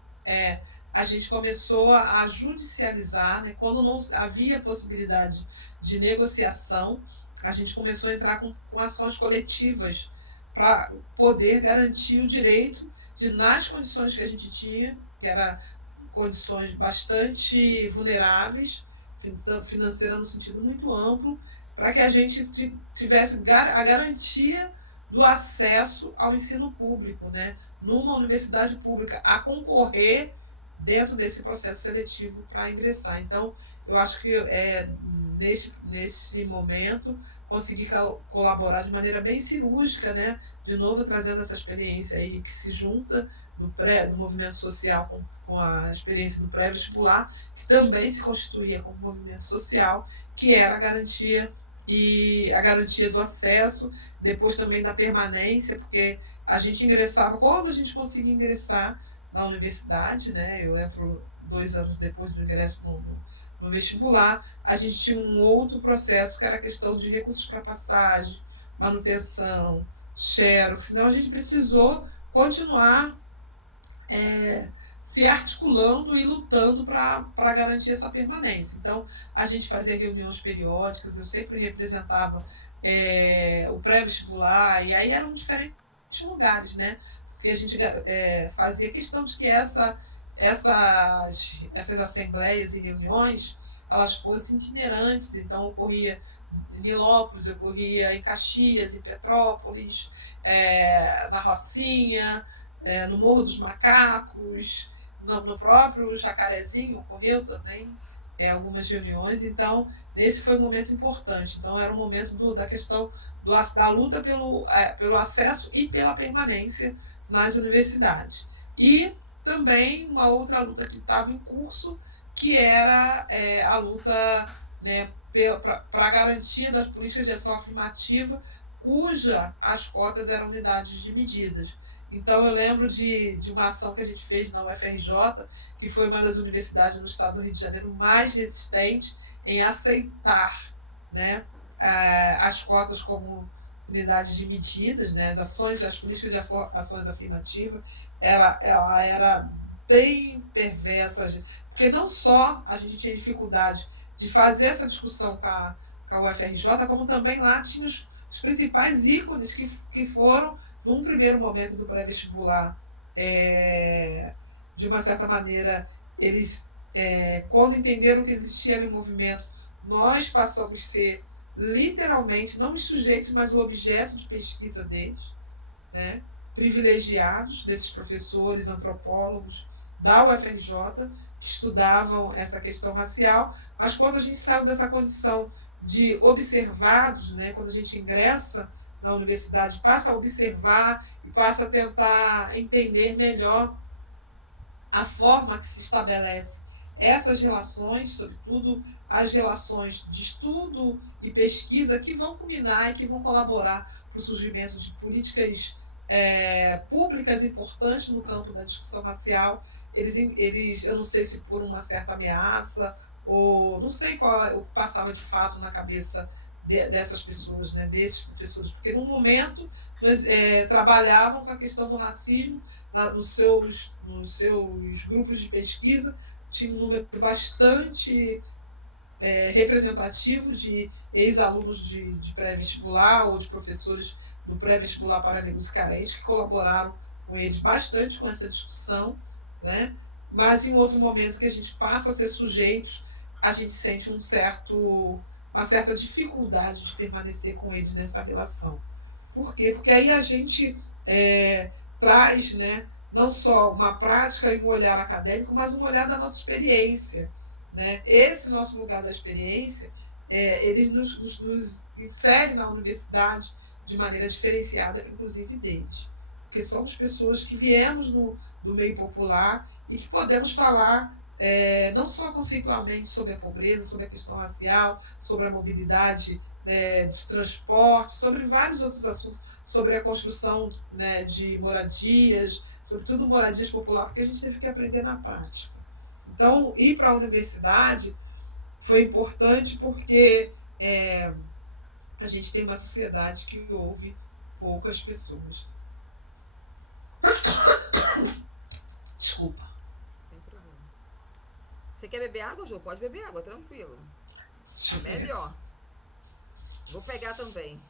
a gente começou a judicializar, né? Quando não havia possibilidade de negociação, a gente começou a entrar com ações coletivas para poder garantir o direito de, nas condições que a gente tinha, que era condições bastante vulneráveis, financeira no sentido muito amplo, para que a gente tivesse a garantia do acesso ao ensino público, né? Numa universidade pública, a concorrer dentro desse processo seletivo para ingressar. Então, eu acho que nesse momento consegui colaborar de maneira bem cirúrgica, né? De novo trazendo essa experiência aí que se junta do movimento social com a experiência do pré-vestibular, que também se constituía como movimento social, que era a garantia do acesso, depois também da permanência, porque a gente ingressava, quando a gente conseguia ingressar na universidade, né? Eu entro 2 anos depois do ingresso no vestibular, a gente tinha um outro processo que era a questão de recursos para passagem, manutenção, xerox, senão a gente precisou continuar se articulando e lutando para garantir essa permanência. Então, a gente fazia reuniões periódicas, eu sempre representava o pré-vestibular, e aí eram diferentes lugares, né? Porque a gente fazia questão de que essas assembleias e reuniões elas fossem itinerantes, então ocorria em Nilópolis, ocorria em Caxias, em Petrópolis, na Rocinha, no Morro dos Macacos, no próprio Jacarezinho ocorreu também algumas reuniões, então esse foi um momento importante. Então era um momento da questão da luta pelo acesso e pela permanência nas universidades. E também uma outra luta que estava em curso, que era a luta, né, para a garantia das políticas de ação afirmativa, cuja as cotas eram unidades de medidas. Então, eu lembro de uma ação que a gente fez na UFRJ, que foi uma das universidades no estado do Rio de Janeiro mais resistente em aceitar, né, as cotas como unidade de medidas, né, as políticas de ações afirmativas, ela era bem perversa, porque não só a gente tinha dificuldade de fazer essa discussão com a UFRJ, como também lá tinha os principais ícones que foram, num primeiro momento do pré-vestibular, de uma certa maneira, eles, quando entenderam que existia ali um movimento, nós passamos a ser literalmente, não os sujeitos, mas o objeto de pesquisa deles, né? Privilegiados desses professores, antropólogos da UFRJ, que estudavam essa questão racial, mas quando a gente saiu dessa condição de observados, né? Quando a gente ingressa na universidade, passa a observar e passa a tentar entender melhor a forma que se estabelece essas relações, sobretudo as relações de estudo e pesquisa que vão culminar e que vão colaborar para o surgimento de políticas públicas importantes no campo da discussão racial. Eu não sei se por uma certa ameaça, ou não sei qual o que passava de fato na cabeça dessas pessoas, né, desses professores, porque no momento nós trabalhavam com a questão do racismo nos seus grupos de pesquisa, tinha um número bastante representativo de ex-alunos de pré-vestibular ou de professores do pré-vestibular para negros e carentes, que colaboraram com eles bastante com essa discussão, né? Mas em outro momento que a gente passa a ser sujeitos, a gente sente uma certa dificuldade de permanecer com eles nessa relação. Por quê? Porque aí a gente traz, né, não só uma prática e um olhar acadêmico, mas um olhar da nossa experiência. Né? Esse nosso lugar da experiência, ele nos insere na universidade de maneira diferenciada, inclusive deles. Porque somos pessoas que viemos do meio popular e que podemos falar não só conceitualmente sobre a pobreza, sobre a questão racial, sobre a mobilidade dos transportes, sobre vários outros assuntos, sobre a construção, né, de moradias, sobretudo moradias populares, porque a gente teve que aprender na prática. Então, ir para a universidade foi importante porque a gente tem uma sociedade que ouve poucas pessoas. Desculpa. Sem problema. Você quer beber água, Jô? Pode beber água, tranquilo. Melhor. Vou pegar também.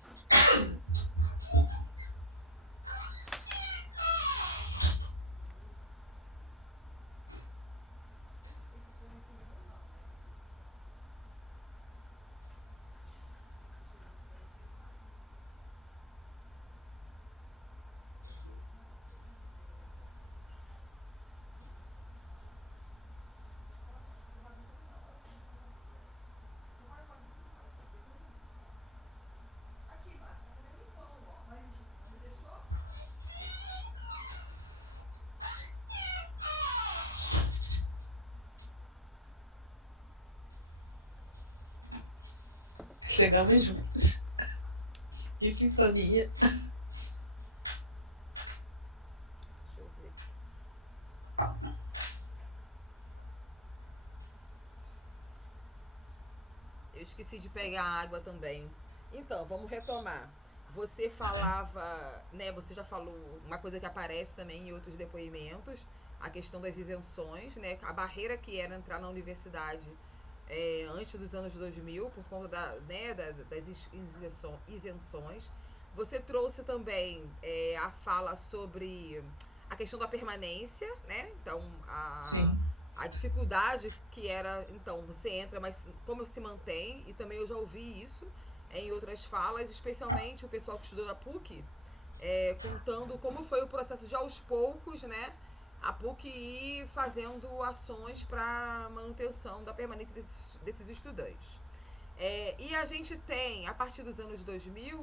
Chegamos juntos. De sintonia. Deixa eu ver. Eu esqueci de pegar a água também. Então, vamos retomar. Você falava, né? Você já falou uma coisa que aparece também em outros depoimentos, a questão das isenções, né? A barreira que era entrar na universidade antes dos anos 2000 por conta das isenções. Você trouxe também a fala sobre a questão da permanência, né? Então, a dificuldade que era, então, você entra, mas como se mantém, e também eu já ouvi isso em outras falas, especialmente o pessoal que estudou na PUC, contando como foi o processo de aos poucos, né? A PUC ir fazendo ações para manutenção da permanência desses estudantes. E a gente tem, a partir dos anos 2000,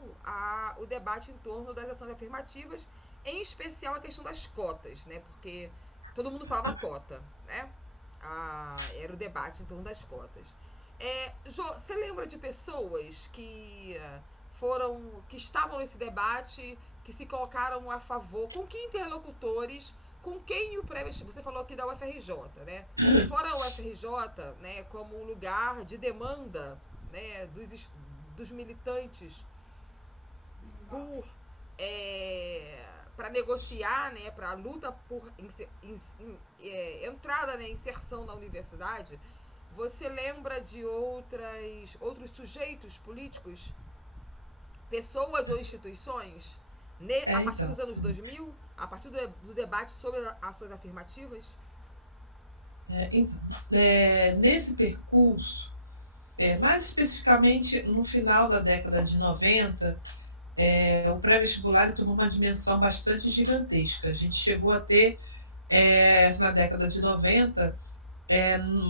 o debate em torno das ações afirmativas, em especial a questão das cotas, né? Porque todo mundo falava cota, né? Era o debate em torno das cotas. Jô, você lembra de pessoas que estavam nesse debate, que se colocaram a favor, com que interlocutores, com quem o pré-vestibular, você falou aqui da UFRJ, né? Fora a UFRJ, né, como um lugar de demanda, né, dos militantes para negociar, né, para a luta por entrada, né, inserção na universidade, você lembra de outros sujeitos políticos, pessoas ou instituições, a partir Então. dos anos 2000, a partir do debate sobre ações afirmativas? Então, nesse percurso, mais especificamente no final da década de 90, o pré-vestibular tomou uma dimensão bastante gigantesca. A gente chegou a ter, na década de 90,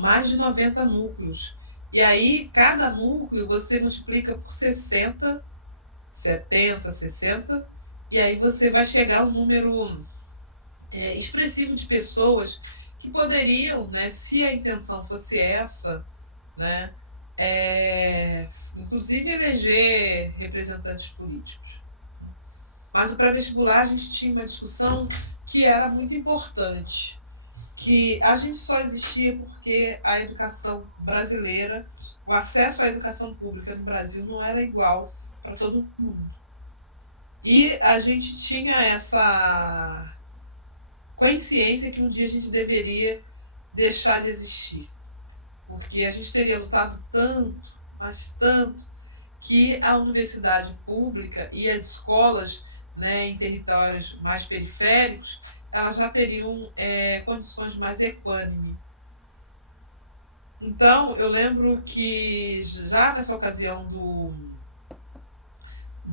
mais de 90 núcleos. E aí, cada núcleo você multiplica por 60, 70, 60, e aí você vai chegar a um número expressivo de pessoas que poderiam, né, se a intenção fosse essa, né, inclusive eleger representantes políticos. Mas o pré-vestibular a gente tinha uma discussão que era muito importante, que a gente só existia porque a educação brasileira, o acesso à educação pública no Brasil não era igual para todo mundo. E a gente tinha essa consciência que um dia a gente deveria deixar de existir, porque a gente teria lutado tanto, mas tanto, que a universidade pública e as escolas, né, em territórios mais periféricos, elas já teriam condições mais equânimes. Então, eu lembro que já nessa ocasião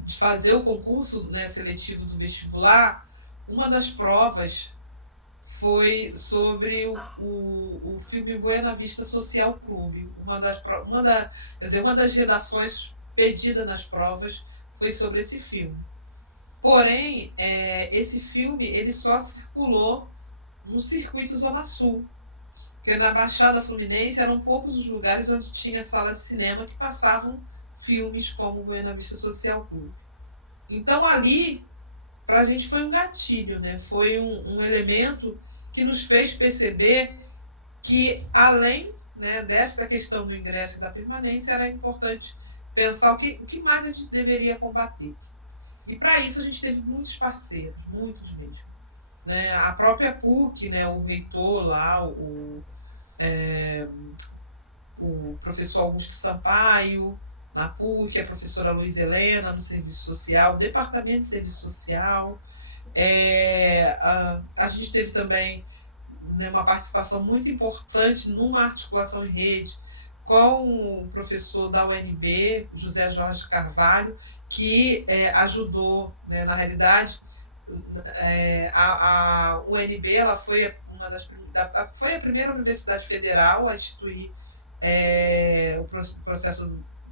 de fazer o concurso, né, seletivo do vestibular, uma das provas foi sobre o filme Buena Vista Social Clube. Uma das redações pedidas nas provas foi sobre esse filme. Porém, esse filme ele só circulou no circuito Zona Sul, porque na Baixada Fluminense eram poucos os lugares onde tinha salas de cinema que passavam filmes como Buena Vista Social Clube. Então, ali, para a gente foi um gatilho, né? Foi um elemento que nos fez perceber que, além, né, desta questão do ingresso e da permanência, era importante pensar o que mais a gente deveria combater. E para isso a gente teve muitos parceiros, muitos mesmo. Né? A própria PUC, né, o reitor lá, o professor Augusto Sampaio, na PUC, a professora Luiz Helena, no Serviço Social, o Departamento de Serviço Social. A gente teve também, né, uma participação muito importante numa articulação em rede com o professor da UNB, José Jorge Carvalho, que ajudou, né, na realidade, a UNB ela foi foi a primeira universidade federal a instituir o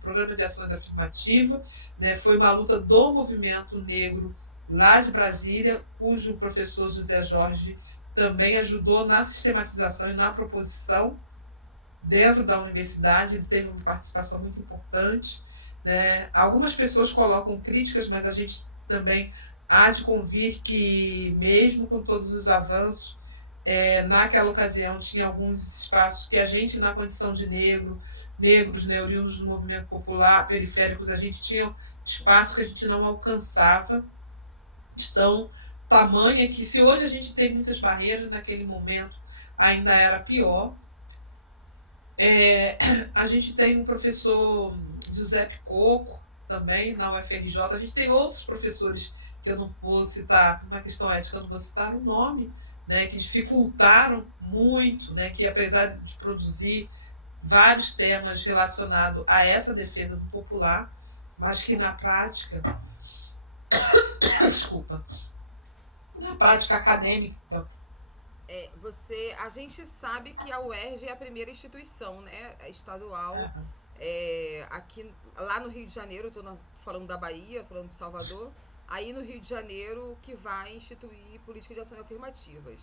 programa de ações afirmativas, né, foi uma luta do movimento negro lá de Brasília, cujo professor José Jorge também ajudou na sistematização e na proposição dentro da universidade, ele teve uma participação muito importante. Né? Algumas pessoas colocam críticas, mas a gente também há de convir que, mesmo com todos os avanços, naquela ocasião tinha alguns espaços que a gente, na condição de negros, oriundos do movimento popular, periféricos, a gente tinha espaços que a gente não alcançava, estão tamanha que, se hoje a gente tem muitas barreiras, naquele momento ainda era pior. A gente tem um professor Giuseppe Coco também na UFRJ, a gente tem outros professores que eu não vou citar, uma questão ética, eu não vou citar o nome, né, que dificultaram muito, né, que apesar de produzir vários temas relacionados a essa defesa do popular, mas que na prática, desculpa, na prática acadêmica. A gente sabe que a UERJ é a primeira instituição, né, estadual, aqui, lá no Rio de Janeiro, estou falando da Bahia, falando de Salvador, aí no Rio de Janeiro que vai instituir política de ações afirmativas.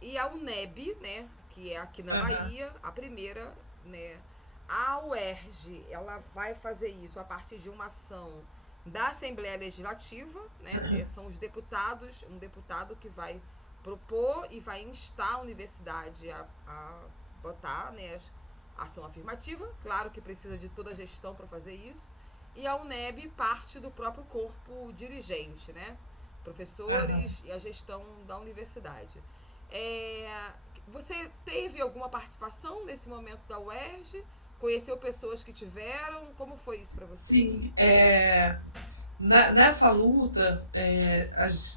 E a UNEB, né, que é aqui na Bahia, a primeira, né, a UERJ, ela vai fazer isso a partir de uma ação da Assembleia Legislativa, né, são os deputados, um deputado que vai propor e vai instar a universidade a botar, né, ação afirmativa, claro que precisa de toda a gestão para fazer isso, e a UNEB parte do próprio corpo dirigente, né? Aham. Professores e a gestão da universidade. É, você teve alguma participação nesse momento da UERJ? Conheceu pessoas que tiveram? Como foi isso para você? Sim, nessa luta,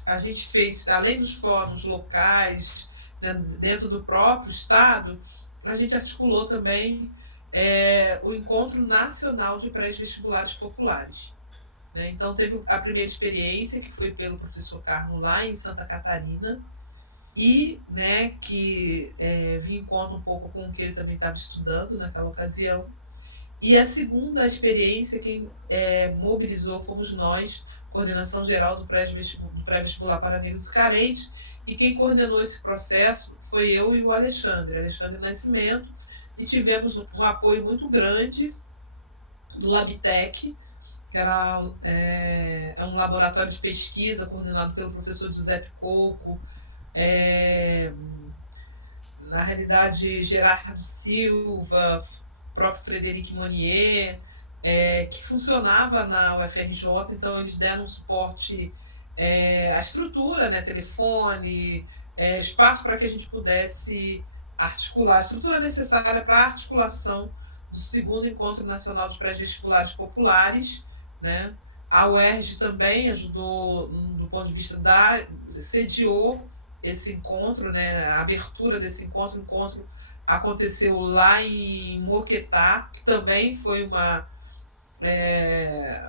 a gente fez, além dos fóruns locais, né, dentro do próprio Estado, a gente articulou também o Encontro Nacional de Pré-Vestibulares Populares. Né? Então, teve a primeira experiência, que foi pelo professor Carmo, lá em Santa Catarina, e né, que vinha em conta um pouco com o que ele também estava estudando naquela ocasião. E a segunda experiência, quem mobilizou fomos nós, Coordenação Geral do Pré-Vestibular para Negros e Carentes, e quem coordenou esse processo foi eu e o Alexandre Nascimento, e tivemos um apoio muito grande do Labtec, que é um laboratório de pesquisa coordenado pelo professor Giuseppe Coco, é, na realidade, Gerardo Silva, próprio Frederic Monnier, que funcionava na UFRJ, então eles deram um suporte à estrutura, né, telefone, espaço para que a gente pudesse articular, a estrutura necessária para a articulação do segundo Encontro Nacional de Pré-Vestibulares Populares, né? A UERJ também ajudou, do ponto de vista sediou esse encontro, né, a abertura desse encontro, o encontro aconteceu lá em Moquetá, que também foi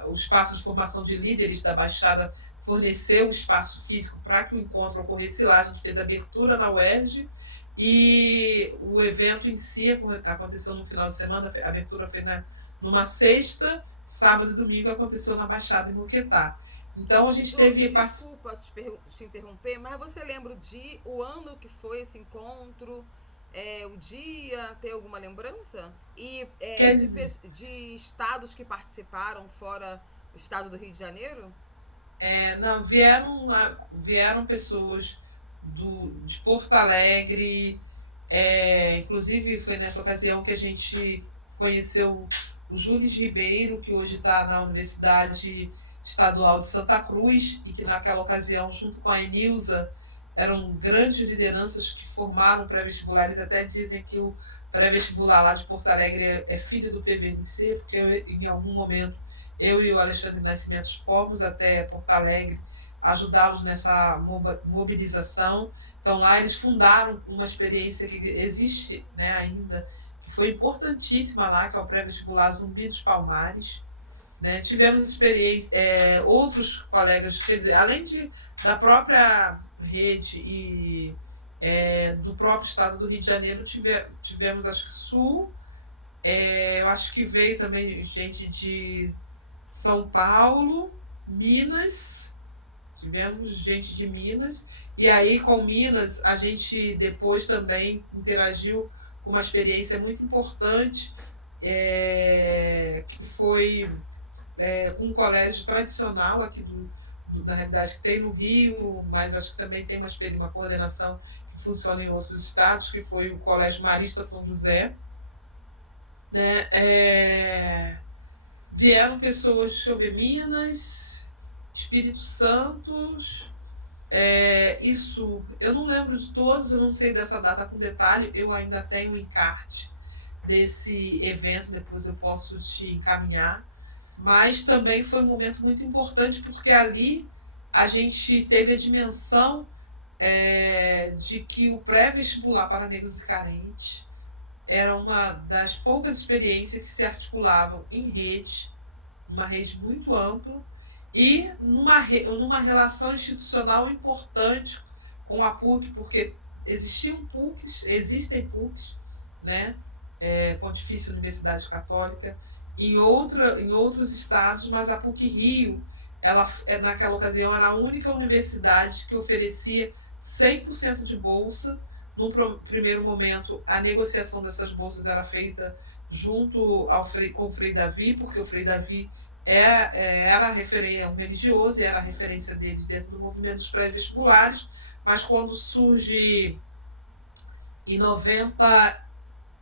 o espaço de formação de líderes da Baixada forneceu o espaço físico para que o encontro ocorresse lá. A gente fez a abertura na UERJ e o evento em si aconteceu no final de semana, a abertura foi numa sexta, sábado e domingo aconteceu na Baixada em Moquetá. Então a gente teve Desculpa te interromper, mas você lembra o ano que foi esse encontro? O dia, tem alguma lembrança? E de estados que participaram fora o estado do Rio de Janeiro? Não, vieram pessoas de Porto Alegre, inclusive foi nessa ocasião que a gente conheceu o Júlio Ribeiro, que hoje está na Universidade Estadual de Santa Cruz, e que naquela ocasião, junto com a Enilza, eram grandes lideranças que formaram pré-vestibulares, até dizem que o pré-vestibular lá de Porto Alegre é filho do PVNC, porque em algum momento eu e o Alexandre Nascimento fomos até Porto Alegre ajudá-los nessa mobilização. Então lá eles fundaram uma experiência que existe, né, ainda, que foi importantíssima lá, que é o pré-vestibular Zumbi dos Palmares. Né? Tivemos experiência, outros colegas, quer dizer, além da própria rede e do próprio estado do Rio de Janeiro, tivemos, acho que Sul, eu acho que veio também gente de São Paulo, Minas, tivemos gente de Minas, e aí com Minas a gente depois também interagiu com uma experiência muito importante, que foi um colégio tradicional aqui na realidade que tem no Rio, mas acho que também tem uma coordenação que funciona em outros estados, que foi o Colégio Marista São José. Né? Vieram pessoas, deixa eu ver, Minas, Espírito Santo, isso, eu não lembro de todos, eu não sei dessa data com detalhe, eu ainda tenho o encarte desse evento, depois eu posso te encaminhar, mas também foi um momento muito importante, porque ali a gente teve a dimensão de que o pré-vestibular para negros e carentes era uma das poucas experiências que se articulavam em rede, uma rede muito ampla, e numa relação institucional importante com a PUC, porque existem PUCs, né? Pontifícia Universidade Católica, em outros estados, mas a PUC Rio, ela, naquela ocasião, era a única universidade que oferecia 100% de bolsa. Num primeiro momento, a negociação dessas bolsas era feita junto com o Frei Davi, porque o Frei Davi era um religioso e era a referência deles dentro do movimento dos pré-vestibulares, mas quando surge em 90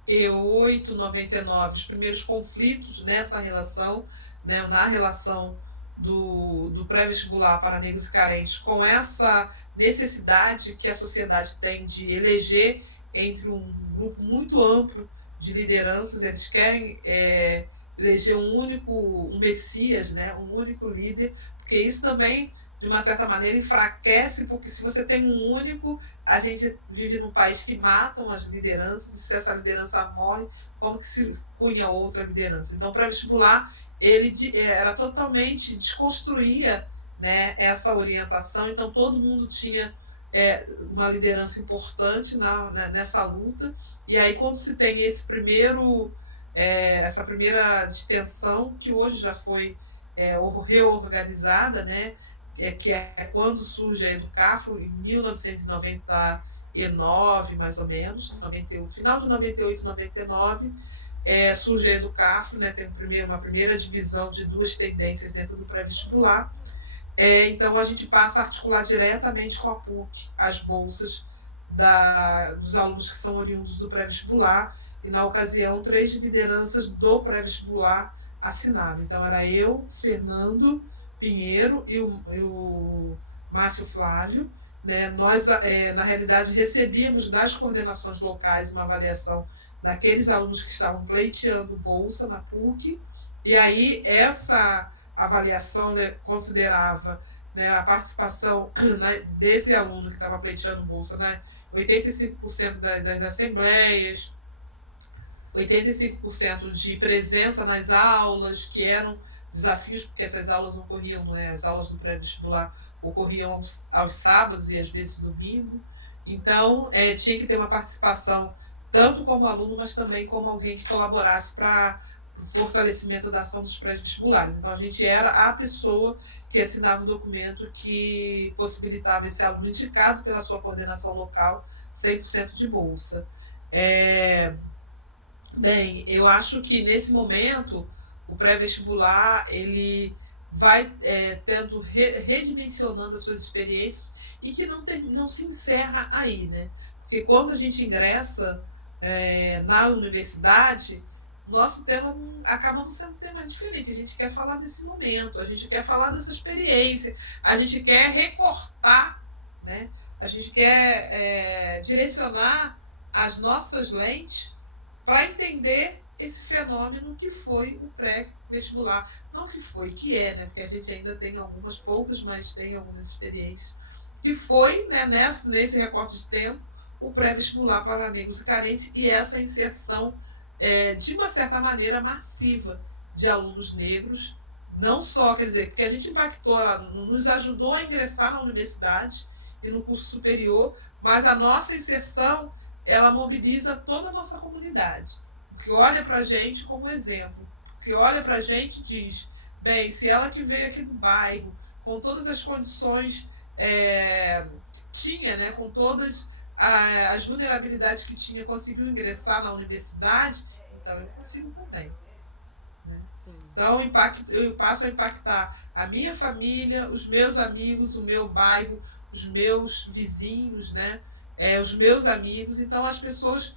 98, 99, os primeiros conflitos nessa relação, né, na relação do pré-vestibular para negros e carentes, com essa necessidade que a sociedade tem de eleger entre um grupo muito amplo de lideranças, eles querem eleger um messias, né, um único líder, porque isso também, de uma certa maneira, enfraquece, porque se você tem um único, a gente vive num país que matam as lideranças, e se essa liderança morre, como que se cunha outra liderança? Então, o pré-vestibular, ele era totalmente, desconstruía, né, essa orientação, então todo mundo tinha uma liderança importante nessa luta, e aí quando se tem essa primeira distensão, que hoje já foi reorganizada, né, que é quando surge a Educafro, em 1999, mais ou menos, 91, final de 98, 99, surge a Educafro, né, tem uma primeira divisão de duas tendências dentro do pré-vestibular. Então, a gente passa a articular diretamente com a PUC as bolsas dos alunos que são oriundos do pré-vestibular, e, na ocasião, 3 lideranças do pré-vestibular assinaram. Então, era eu, Fernando Pinheiro e o Márcio Flávio. Né? Nós, na realidade, recebíamos das coordenações locais uma avaliação daqueles alunos que estavam pleiteando bolsa na PUC, e aí essa avaliação, né, considerava, né, a participação, né, desse aluno que estava pleiteando bolsa, né, 85% das assembleias, 85% de presença nas aulas, que eram desafios, porque essas aulas ocorriam, né, as aulas do pré-vestibular ocorriam aos sábados e às vezes domingo. Então, tinha que ter uma participação tanto como aluno, mas também como alguém que colaborasse para o fortalecimento da ação dos pré-vestibulares. Então, a gente era a pessoa que assinava o documento que possibilitava esse aluno indicado pela sua coordenação local 100% de bolsa. Bem, eu acho que nesse momento o pré-vestibular ele vai tendo redimensionando as suas experiências, e que não se encerra aí, né? Porque quando a gente ingressa na universidade, nosso tema acaba não sendo um tema diferente. A gente quer falar desse momento, a gente quer falar dessa experiência, a gente quer recortar, né? A gente quer direcionar as nossas lentes para entender esse fenômeno que foi o pré-vestibular. Não que foi, que é, né? Porque a gente ainda tem algumas poucas, mas tem algumas experiências. Que foi, né, nesse recorte de tempo, o pré-vestibular para negros e carentes, e essa inserção, de uma certa maneira, massiva de alunos negros, não só, quer dizer, porque a gente impactou, ela nos ajudou a ingressar na universidade e no curso superior, mas a nossa inserção, ela mobiliza toda a nossa comunidade, que olha para a gente como exemplo, que olha para a gente e diz, bem, se ela que veio aqui do bairro, com todas as condições que tinha, né, com todas as vulnerabilidades que tinha, conseguiu ingressar na universidade, então eu consigo também. Né? Então, eu passo a impactar a minha família, os meus amigos, o meu bairro, os meus vizinhos, né? Os meus amigos. Então, as pessoas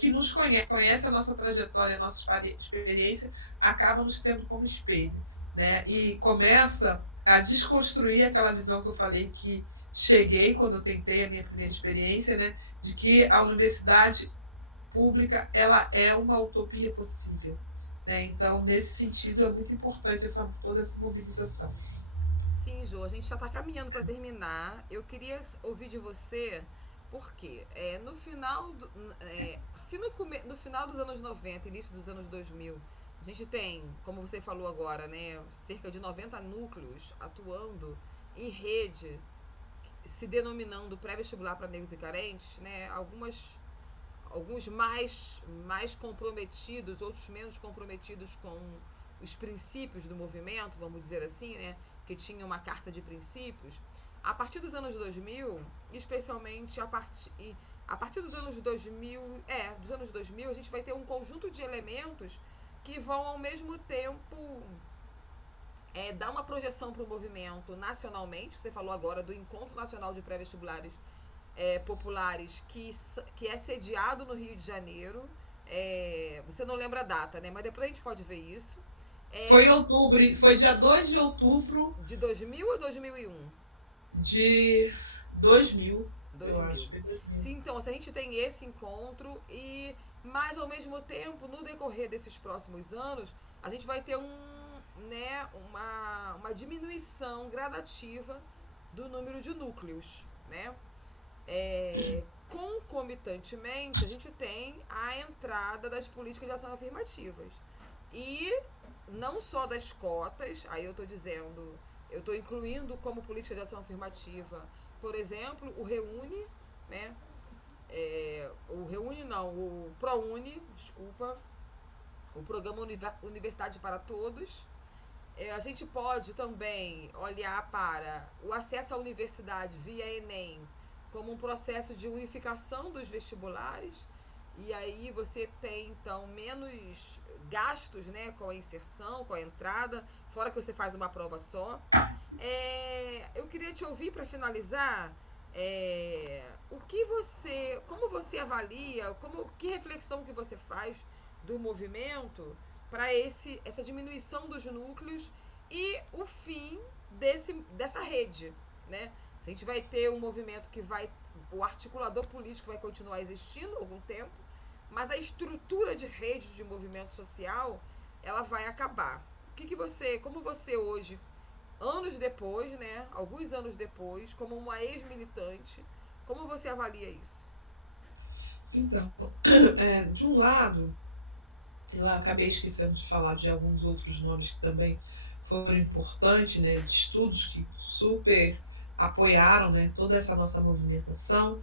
que nos conhecem a nossa trajetória, a nossa experiência, acabam nos tendo como espelho. Né? E começa a desconstruir aquela visão que eu falei que cheguei quando eu tentei a minha primeira experiência, né? De que a universidade pública ela é uma utopia possível. Né? Então, nesse sentido, é muito importante toda essa mobilização. Sim, Jô, a gente já está caminhando para terminar. Eu queria ouvir de você, porque no final, se no final dos anos 90, início dos anos 2000, a gente tem, como você falou agora, né, cerca de 90 núcleos atuando em rede, se denominando pré-vestibular para negros e carentes, né, alguns mais comprometidos, outros menos comprometidos com os princípios do movimento, vamos dizer assim, né, que tinha uma carta de princípios. A partir dos anos 2000, especialmente a partir dos anos 2000, dos anos 2000, a gente vai ter um conjunto de elementos que vão ao mesmo tempo dar uma projeção para o movimento nacionalmente. Você falou agora do Encontro Nacional de Pré-Vestibulares Populares, que é sediado no Rio de Janeiro, Você não lembra a data, né? Mas depois a gente pode ver isso. Foi em outubro, foi dia 2 de outubro De 2000 ou 2001? de 2000, eu 2000. acho. Foi 2000. Sim, então, se a gente tem esse encontro mas ao mesmo tempo, no decorrer desses próximos anos, a gente vai ter uma diminuição gradativa do número de núcleos, né? Concomitantemente, a gente tem a entrada das políticas de ação afirmativas. E não só das cotas, aí eu estou incluindo como política de ação afirmativa, por exemplo, o Reúne, né? O ProUni, desculpa, o Programa Universidade para Todos. A gente pode também olhar para o acesso à universidade via Enem como um processo de unificação dos vestibulares, e aí você tem então menos gastos, né, com a inserção, com a entrada, fora que você faz uma prova só. Eu queria te ouvir para finalizar. Como você avalia, que reflexão que você faz do movimento para essa diminuição dos núcleos e o fim dessa rede, né? A gente vai ter um movimento o articulador político vai continuar existindo algum tempo, mas a estrutura de rede de movimento social, ela vai acabar. Como você hoje, anos depois, né, alguns anos depois, como uma ex-militante, como você avalia isso? Então, de um lado, eu acabei esquecendo de falar de alguns outros nomes que também foram importantes, né, de estudos que super apoiaram, né, toda essa nossa movimentação.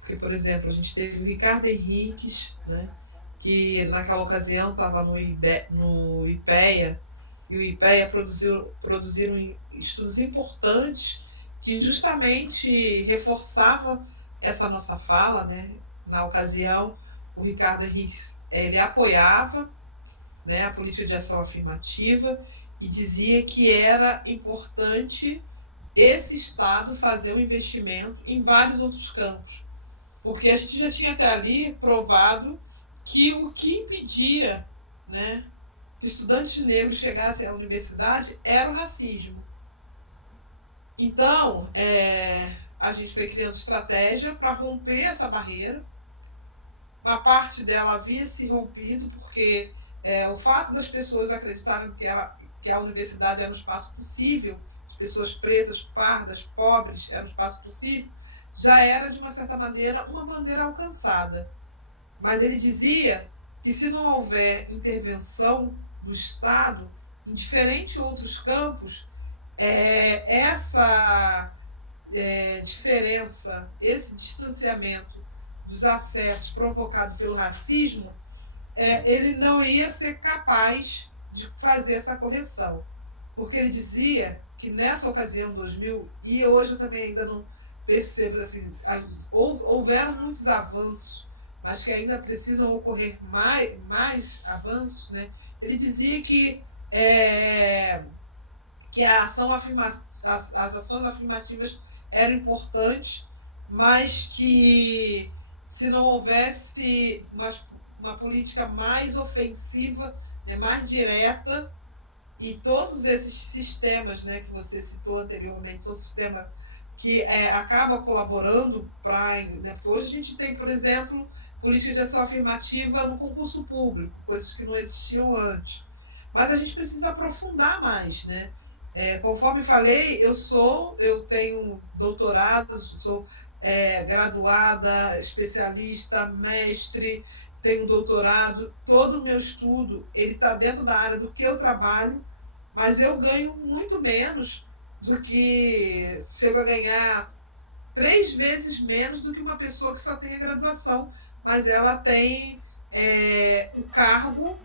Porque, por exemplo, a gente teve o Ricardo Henriques, né, que naquela ocasião estava no IPEA, e o IPEA produziram estudos importantes que justamente reforçavam essa nossa fala, né? Na ocasião, o Ricardo Henriques, ele apoiava, né, a política de ação afirmativa e dizia que era importante esse Estado fazer um investimento em vários outros campos, porque a gente já tinha até ali provado que o que impedia, né, que estudantes negros chegassem à universidade era o racismo. Então, a gente foi criando estratégia para romper essa barreira. Uma parte dela havia se rompido, porque o fato das pessoas acreditarem que a universidade era um espaço possível, as pessoas pretas, pardas, pobres, era um espaço possível, já era, de uma certa maneira, uma bandeira alcançada. Mas ele dizia que se não houver intervenção do Estado em diferentes outros campos, essa diferença, esse distanciamento dos acessos provocado pelo racismo, ele não ia ser capaz de fazer essa correção. Porque ele dizia que nessa ocasião, 2000, e hoje eu também ainda não percebo, assim, houveram muitos avanços, mas que ainda precisam ocorrer mais avanços, né? Ele dizia que as ações afirmativas eram importantes, mas que se não houvesse uma política mais ofensiva, né, mais direta, e todos esses sistemas, né, que você citou anteriormente, são sistemas que acabam colaborando para... Né, porque hoje a gente tem, por exemplo, política de ação afirmativa no concurso público, coisas que não existiam antes. Mas a gente precisa aprofundar mais, né? Conforme falei, eu tenho doutorado, sou graduada, especialista, mestre, tenho doutorado, todo o meu estudo ele está dentro da área do que eu trabalho, mas eu ganho muito menos do que chego a ganhar 3 vezes menos do que uma pessoa que só tem a graduação, mas ela tem o cargo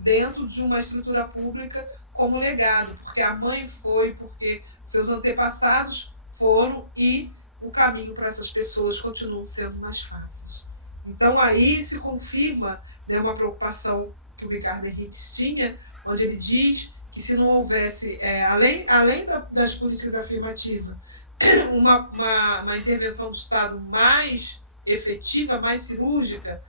dentro de uma estrutura pública como legado, porque a mãe foi, porque seus antepassados foram, e o caminho para essas pessoas continua sendo mais fáceis. Então aí se confirma, né, uma preocupação que o Ricardo Henriques tinha, onde ele diz que se não houvesse, além das políticas afirmativas, uma intervenção do Estado mais efetiva, mais cirúrgica,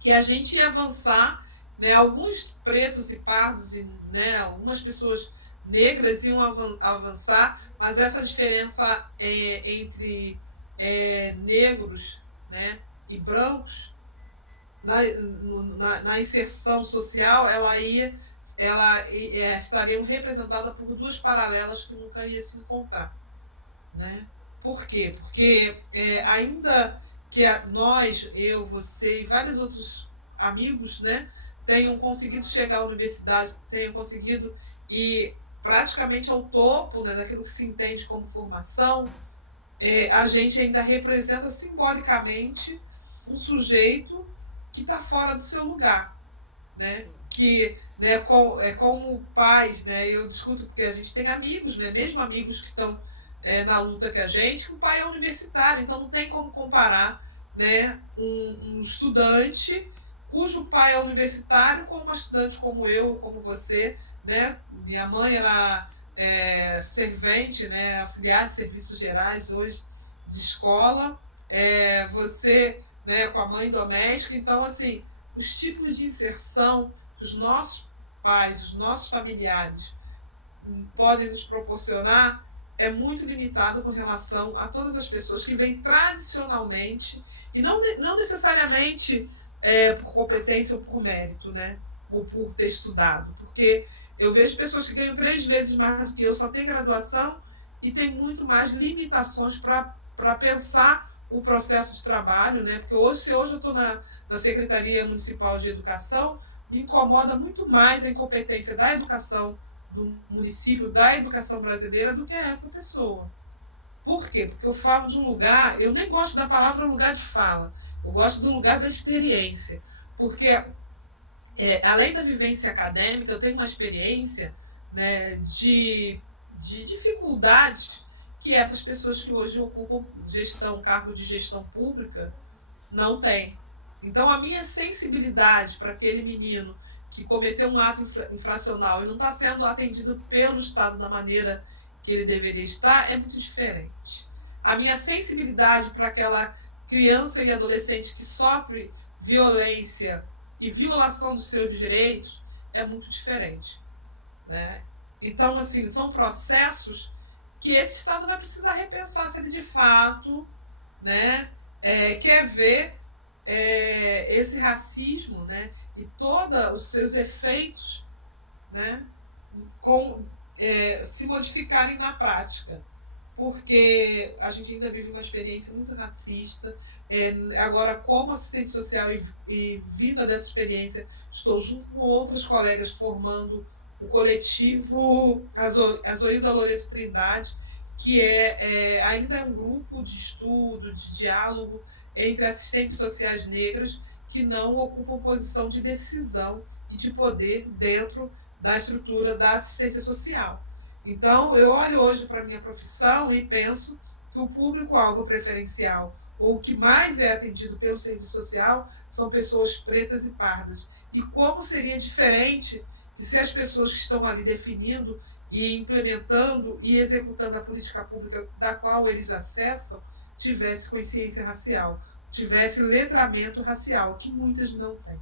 que a gente ia avançar, né, alguns pretos e pardos, e, né, algumas pessoas negras iam avançar, mas essa diferença entre negros, né, e brancos na inserção social, estariam representadas por duas paralelas que nunca iam se encontrar, né? Por quê? Porque ainda que nós, eu, você e vários outros amigos, né, tenham conseguido chegar à universidade, tenham conseguido ir praticamente ao topo, né, daquilo que se entende como formação, a gente ainda representa simbolicamente um sujeito que está fora do seu lugar, né? Que, né, como pais, né, eu discuto porque a gente tem amigos, né, mesmo amigos que estão na luta que a gente, o pai é universitário, então não tem como comparar, né, um estudante cujo pai é universitário com uma estudante como eu, como você, né? Minha mãe era servente, né, auxiliar de serviços gerais hoje de escola, você, né, com a mãe doméstica, então assim os tipos de inserção que os nossos pais, os nossos familiares podem nos proporcionar é muito limitado com relação a todas as pessoas que vêm tradicionalmente, e não necessariamente por competência ou por mérito, né? Ou por ter estudado. Porque eu vejo pessoas que ganham 3 vezes mais do que eu, só têm graduação e tem muito mais limitações para pensar o processo de trabalho, né? Porque se hoje eu estou na Secretaria Municipal de Educação, me incomoda muito mais a incompetência da educação do município, da educação brasileira, do que essa pessoa. Por quê? Porque eu falo de um lugar, eu nem gosto da palavra lugar de fala, eu gosto do lugar da experiência. Porque, além da vivência acadêmica, eu tenho uma experiência, né, de dificuldades que essas pessoas que hoje ocupam cargo de gestão pública não têm. Então, a minha sensibilidade para aquele menino que cometeu um ato infracional e não está sendo atendido pelo Estado da maneira que ele deveria estar é muito diferente. A minha sensibilidade para aquela criança e adolescente que sofre violência e violação dos seus direitos é muito diferente, né? Então, assim, são processos que esse Estado vai precisar repensar se ele de fato, né, quer ver esse racismo, né, e todos os seus efeitos, né, se modificarem na prática. Porque a gente ainda vive uma experiência muito racista. Agora, como assistente social e vinda dessa experiência, estou junto com outros colegas formando o coletivo Azoilda Loreto Trindade, que ainda é um grupo de estudo, de diálogo entre assistentes sociais negras que não ocupam posição de decisão e de poder dentro da estrutura da assistência social. Então, eu olho hoje para a minha profissão e penso que o público-alvo preferencial, ou o que mais é atendido pelo serviço social, são pessoas pretas e pardas. E como seria diferente de se as pessoas que estão ali definindo e implementando e executando a política pública da qual eles acessam tivesse consciência racial, tivesse letramento racial, que muitas não têm.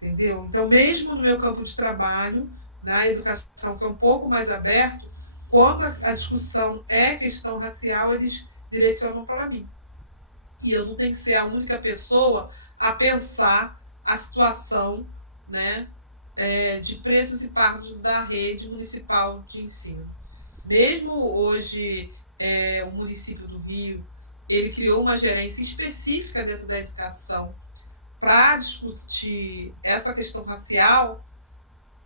Entendeu? Então, mesmo no meu campo de trabalho, na educação, que é um pouco mais aberto, quando a discussão é questão racial, eles direcionam para mim. E eu não tenho que ser a única pessoa a pensar a situação, né, de pretos e pardos da rede municipal de ensino. Mesmo hoje, o município do Rio, ele criou uma gerência específica dentro da educação para discutir essa questão racial,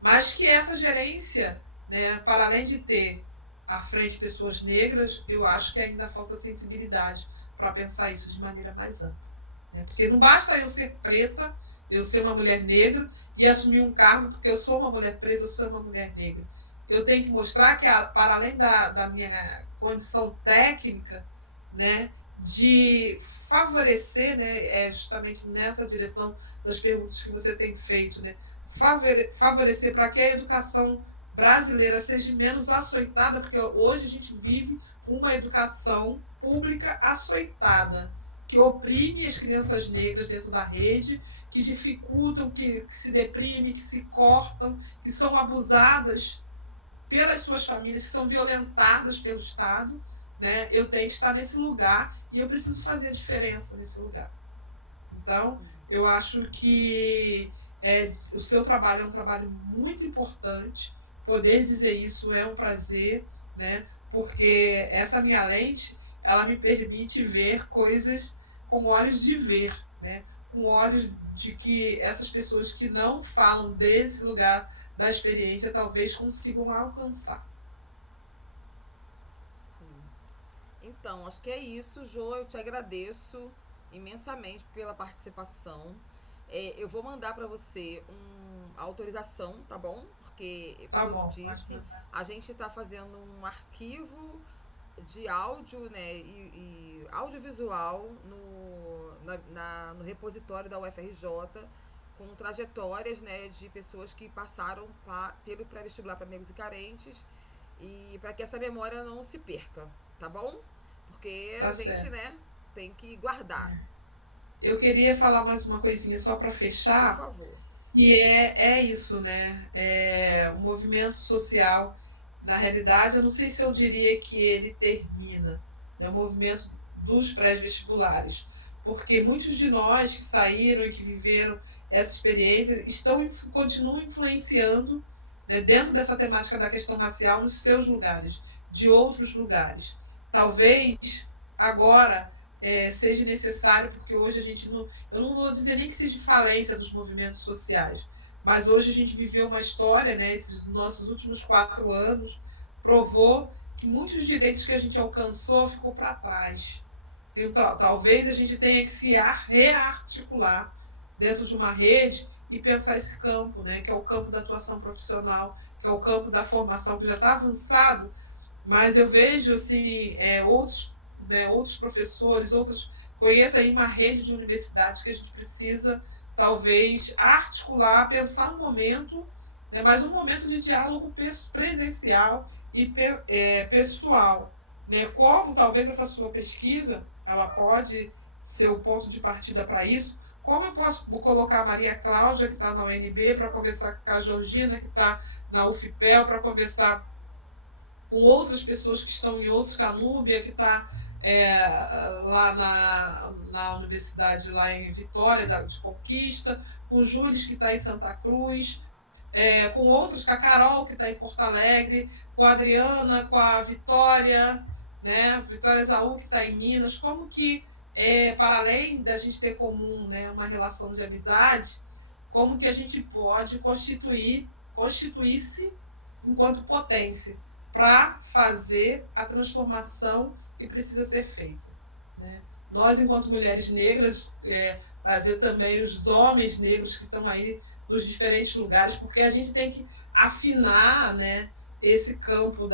mas que essa gerência, né, para além de ter à frente pessoas negras, eu acho que ainda falta sensibilidade para pensar isso de maneira mais ampla. Né? Porque não basta eu ser preta, eu ser uma mulher negra e assumir um cargo porque eu sou uma mulher preta, eu sou uma mulher negra. Eu tenho que mostrar que, para além da minha condição técnica, né, de favorecer, né, justamente nessa direção das perguntas que você tem feito, né, favorecer para que a educação brasileira seja menos açoitada, porque hoje a gente vive uma educação pública açoitada, que oprime as crianças negras dentro da rede, que dificultam, que se deprimem, que se cortam, que são abusadas pelas suas famílias, que são violentadas pelo Estado, né? Eu tenho que estar nesse lugar e eu preciso fazer a diferença nesse lugar. Então, eu acho que o seu trabalho é um trabalho muito importante. Poder dizer isso é um prazer, né? Porque essa minha lente, ela me permite ver coisas com olhos de ver, né? Com olhos de que essas pessoas que não falam desse lugar da experiência talvez consigam alcançar. Sim. Então, acho que é isso, Jô. Eu te agradeço imensamente pela participação. Eu vou mandar para você uma autorização, tá bom? Porque, Tá como eu bom, pode disse, mandar. a gente está fazendo um arquivo de áudio, né, e audiovisual no repositório da UFRJ, com trajetórias, né, de pessoas que passaram pelo pré-vestibular para negros e carentes, e para que essa memória não se perca, tá bom? Porque a Tá gente, certo. né, tem que guardar. Eu queria falar mais uma coisinha só para Por fechar. favor. E é isso, né? O movimento social, na realidade, eu não sei se eu diria que ele termina, né? O movimento dos pré-vestibulares, porque muitos de nós que saíram e que viveram essa experiência continuam influenciando, né, dentro dessa temática da questão racial nos seus lugares, de outros lugares. Talvez agora seja necessário, porque hoje a gente não, eu não vou dizer nem que seja falência dos movimentos sociais, mas hoje a gente viveu uma história, né? Esses nossos últimos 4 anos provou que muitos direitos que a gente alcançou ficou para trás. Então, talvez a gente tenha que se rearticular dentro de uma rede e pensar esse campo, né? Que é o campo da atuação profissional, que é o campo da formação que já está avançado, mas eu vejo assim, outros, né, outros professores, outros. Conheço aí uma rede de universidades que a gente precisa, talvez, articular, pensar um momento, né, mas um momento de diálogo presencial e pessoal. Né? Como talvez essa sua pesquisa ela pode ser o ponto de partida para isso. Como eu posso colocar a Maria Cláudia, que está na UNB, para conversar com a Georgina, que está na UFPEL, para conversar com outras pessoas que estão em outros, Canúbia, que está lá na universidade, lá em Vitória de Conquista, com o Júlio, que está em Santa Cruz, com outros, com a Carol, que está em Porto Alegre, com a Adriana, com a Vitória, né? Vitória Zaú, que está em Minas. Como que, para além da gente ter comum, né, uma relação de amizade, como que a gente pode constituir-se enquanto potência para fazer a transformação que precisa ser feita. Né? Nós, enquanto mulheres negras, fazer também os homens negros que estão aí nos diferentes lugares, porque a gente tem que afinar, né, esse campo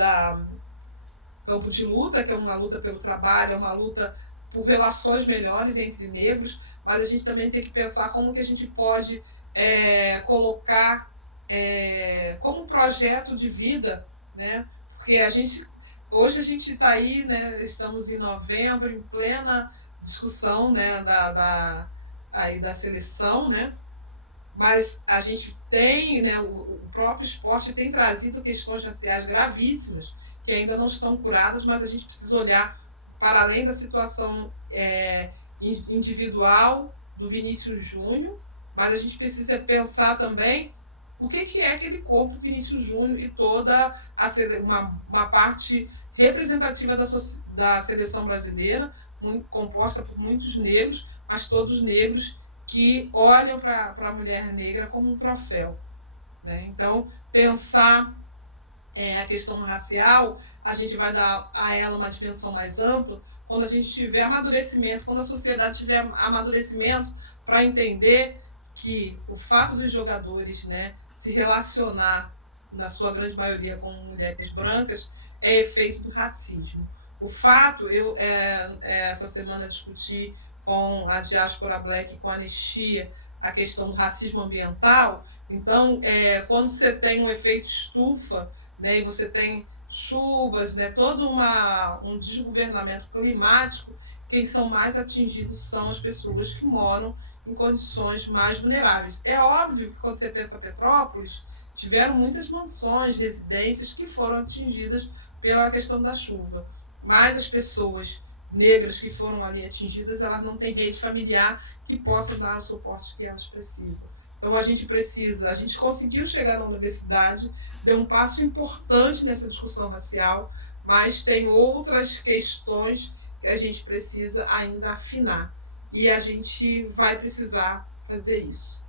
de luta, que é uma luta pelo trabalho, é uma luta por relações melhores entre negros, mas a gente também tem que pensar como que a gente pode colocar como um projeto de vida, né? Porque hoje a gente está aí, né? Estamos em novembro, em plena discussão, né? Aí da seleção, né? Mas a gente tem, né? O próprio esporte tem trazido questões raciais gravíssimas que ainda não estão curadas, mas a gente precisa olhar para além da situação individual do Vinícius Júnior, mas a gente precisa pensar também o que é aquele corpo Vinícius Júnior e toda uma parte representativa da seleção brasileira, composta por muitos negros, mas todos negros que olham para a mulher negra como um troféu. Né? Então, pensar a questão racial, a gente vai dar a ela uma dimensão mais ampla quando a gente tiver amadurecimento, quando a sociedade tiver amadurecimento para entender que o fato dos jogadores, né, se relacionar, na sua grande maioria, com mulheres brancas, é efeito do racismo. O fato, essa semana discuti com a Diáspora Black, com a Anistia, a questão do racismo ambiental. Então, quando você tem um efeito estufa, né, e você tem chuvas, né, todo um desgovernamento climático, quem são mais atingidos são as pessoas que moram em condições mais vulneráveis. É óbvio que quando você pensa Petrópolis, tiveram muitas mansões, residências que foram atingidas pela questão da chuva, mas as pessoas negras que foram ali atingidas, elas não têm rede familiar que possa dar o suporte que elas precisam. Então a gente conseguiu chegar na universidade, deu um passo importante nessa discussão racial, mas tem outras questões que a gente precisa ainda afinar. E a gente vai precisar fazer isso.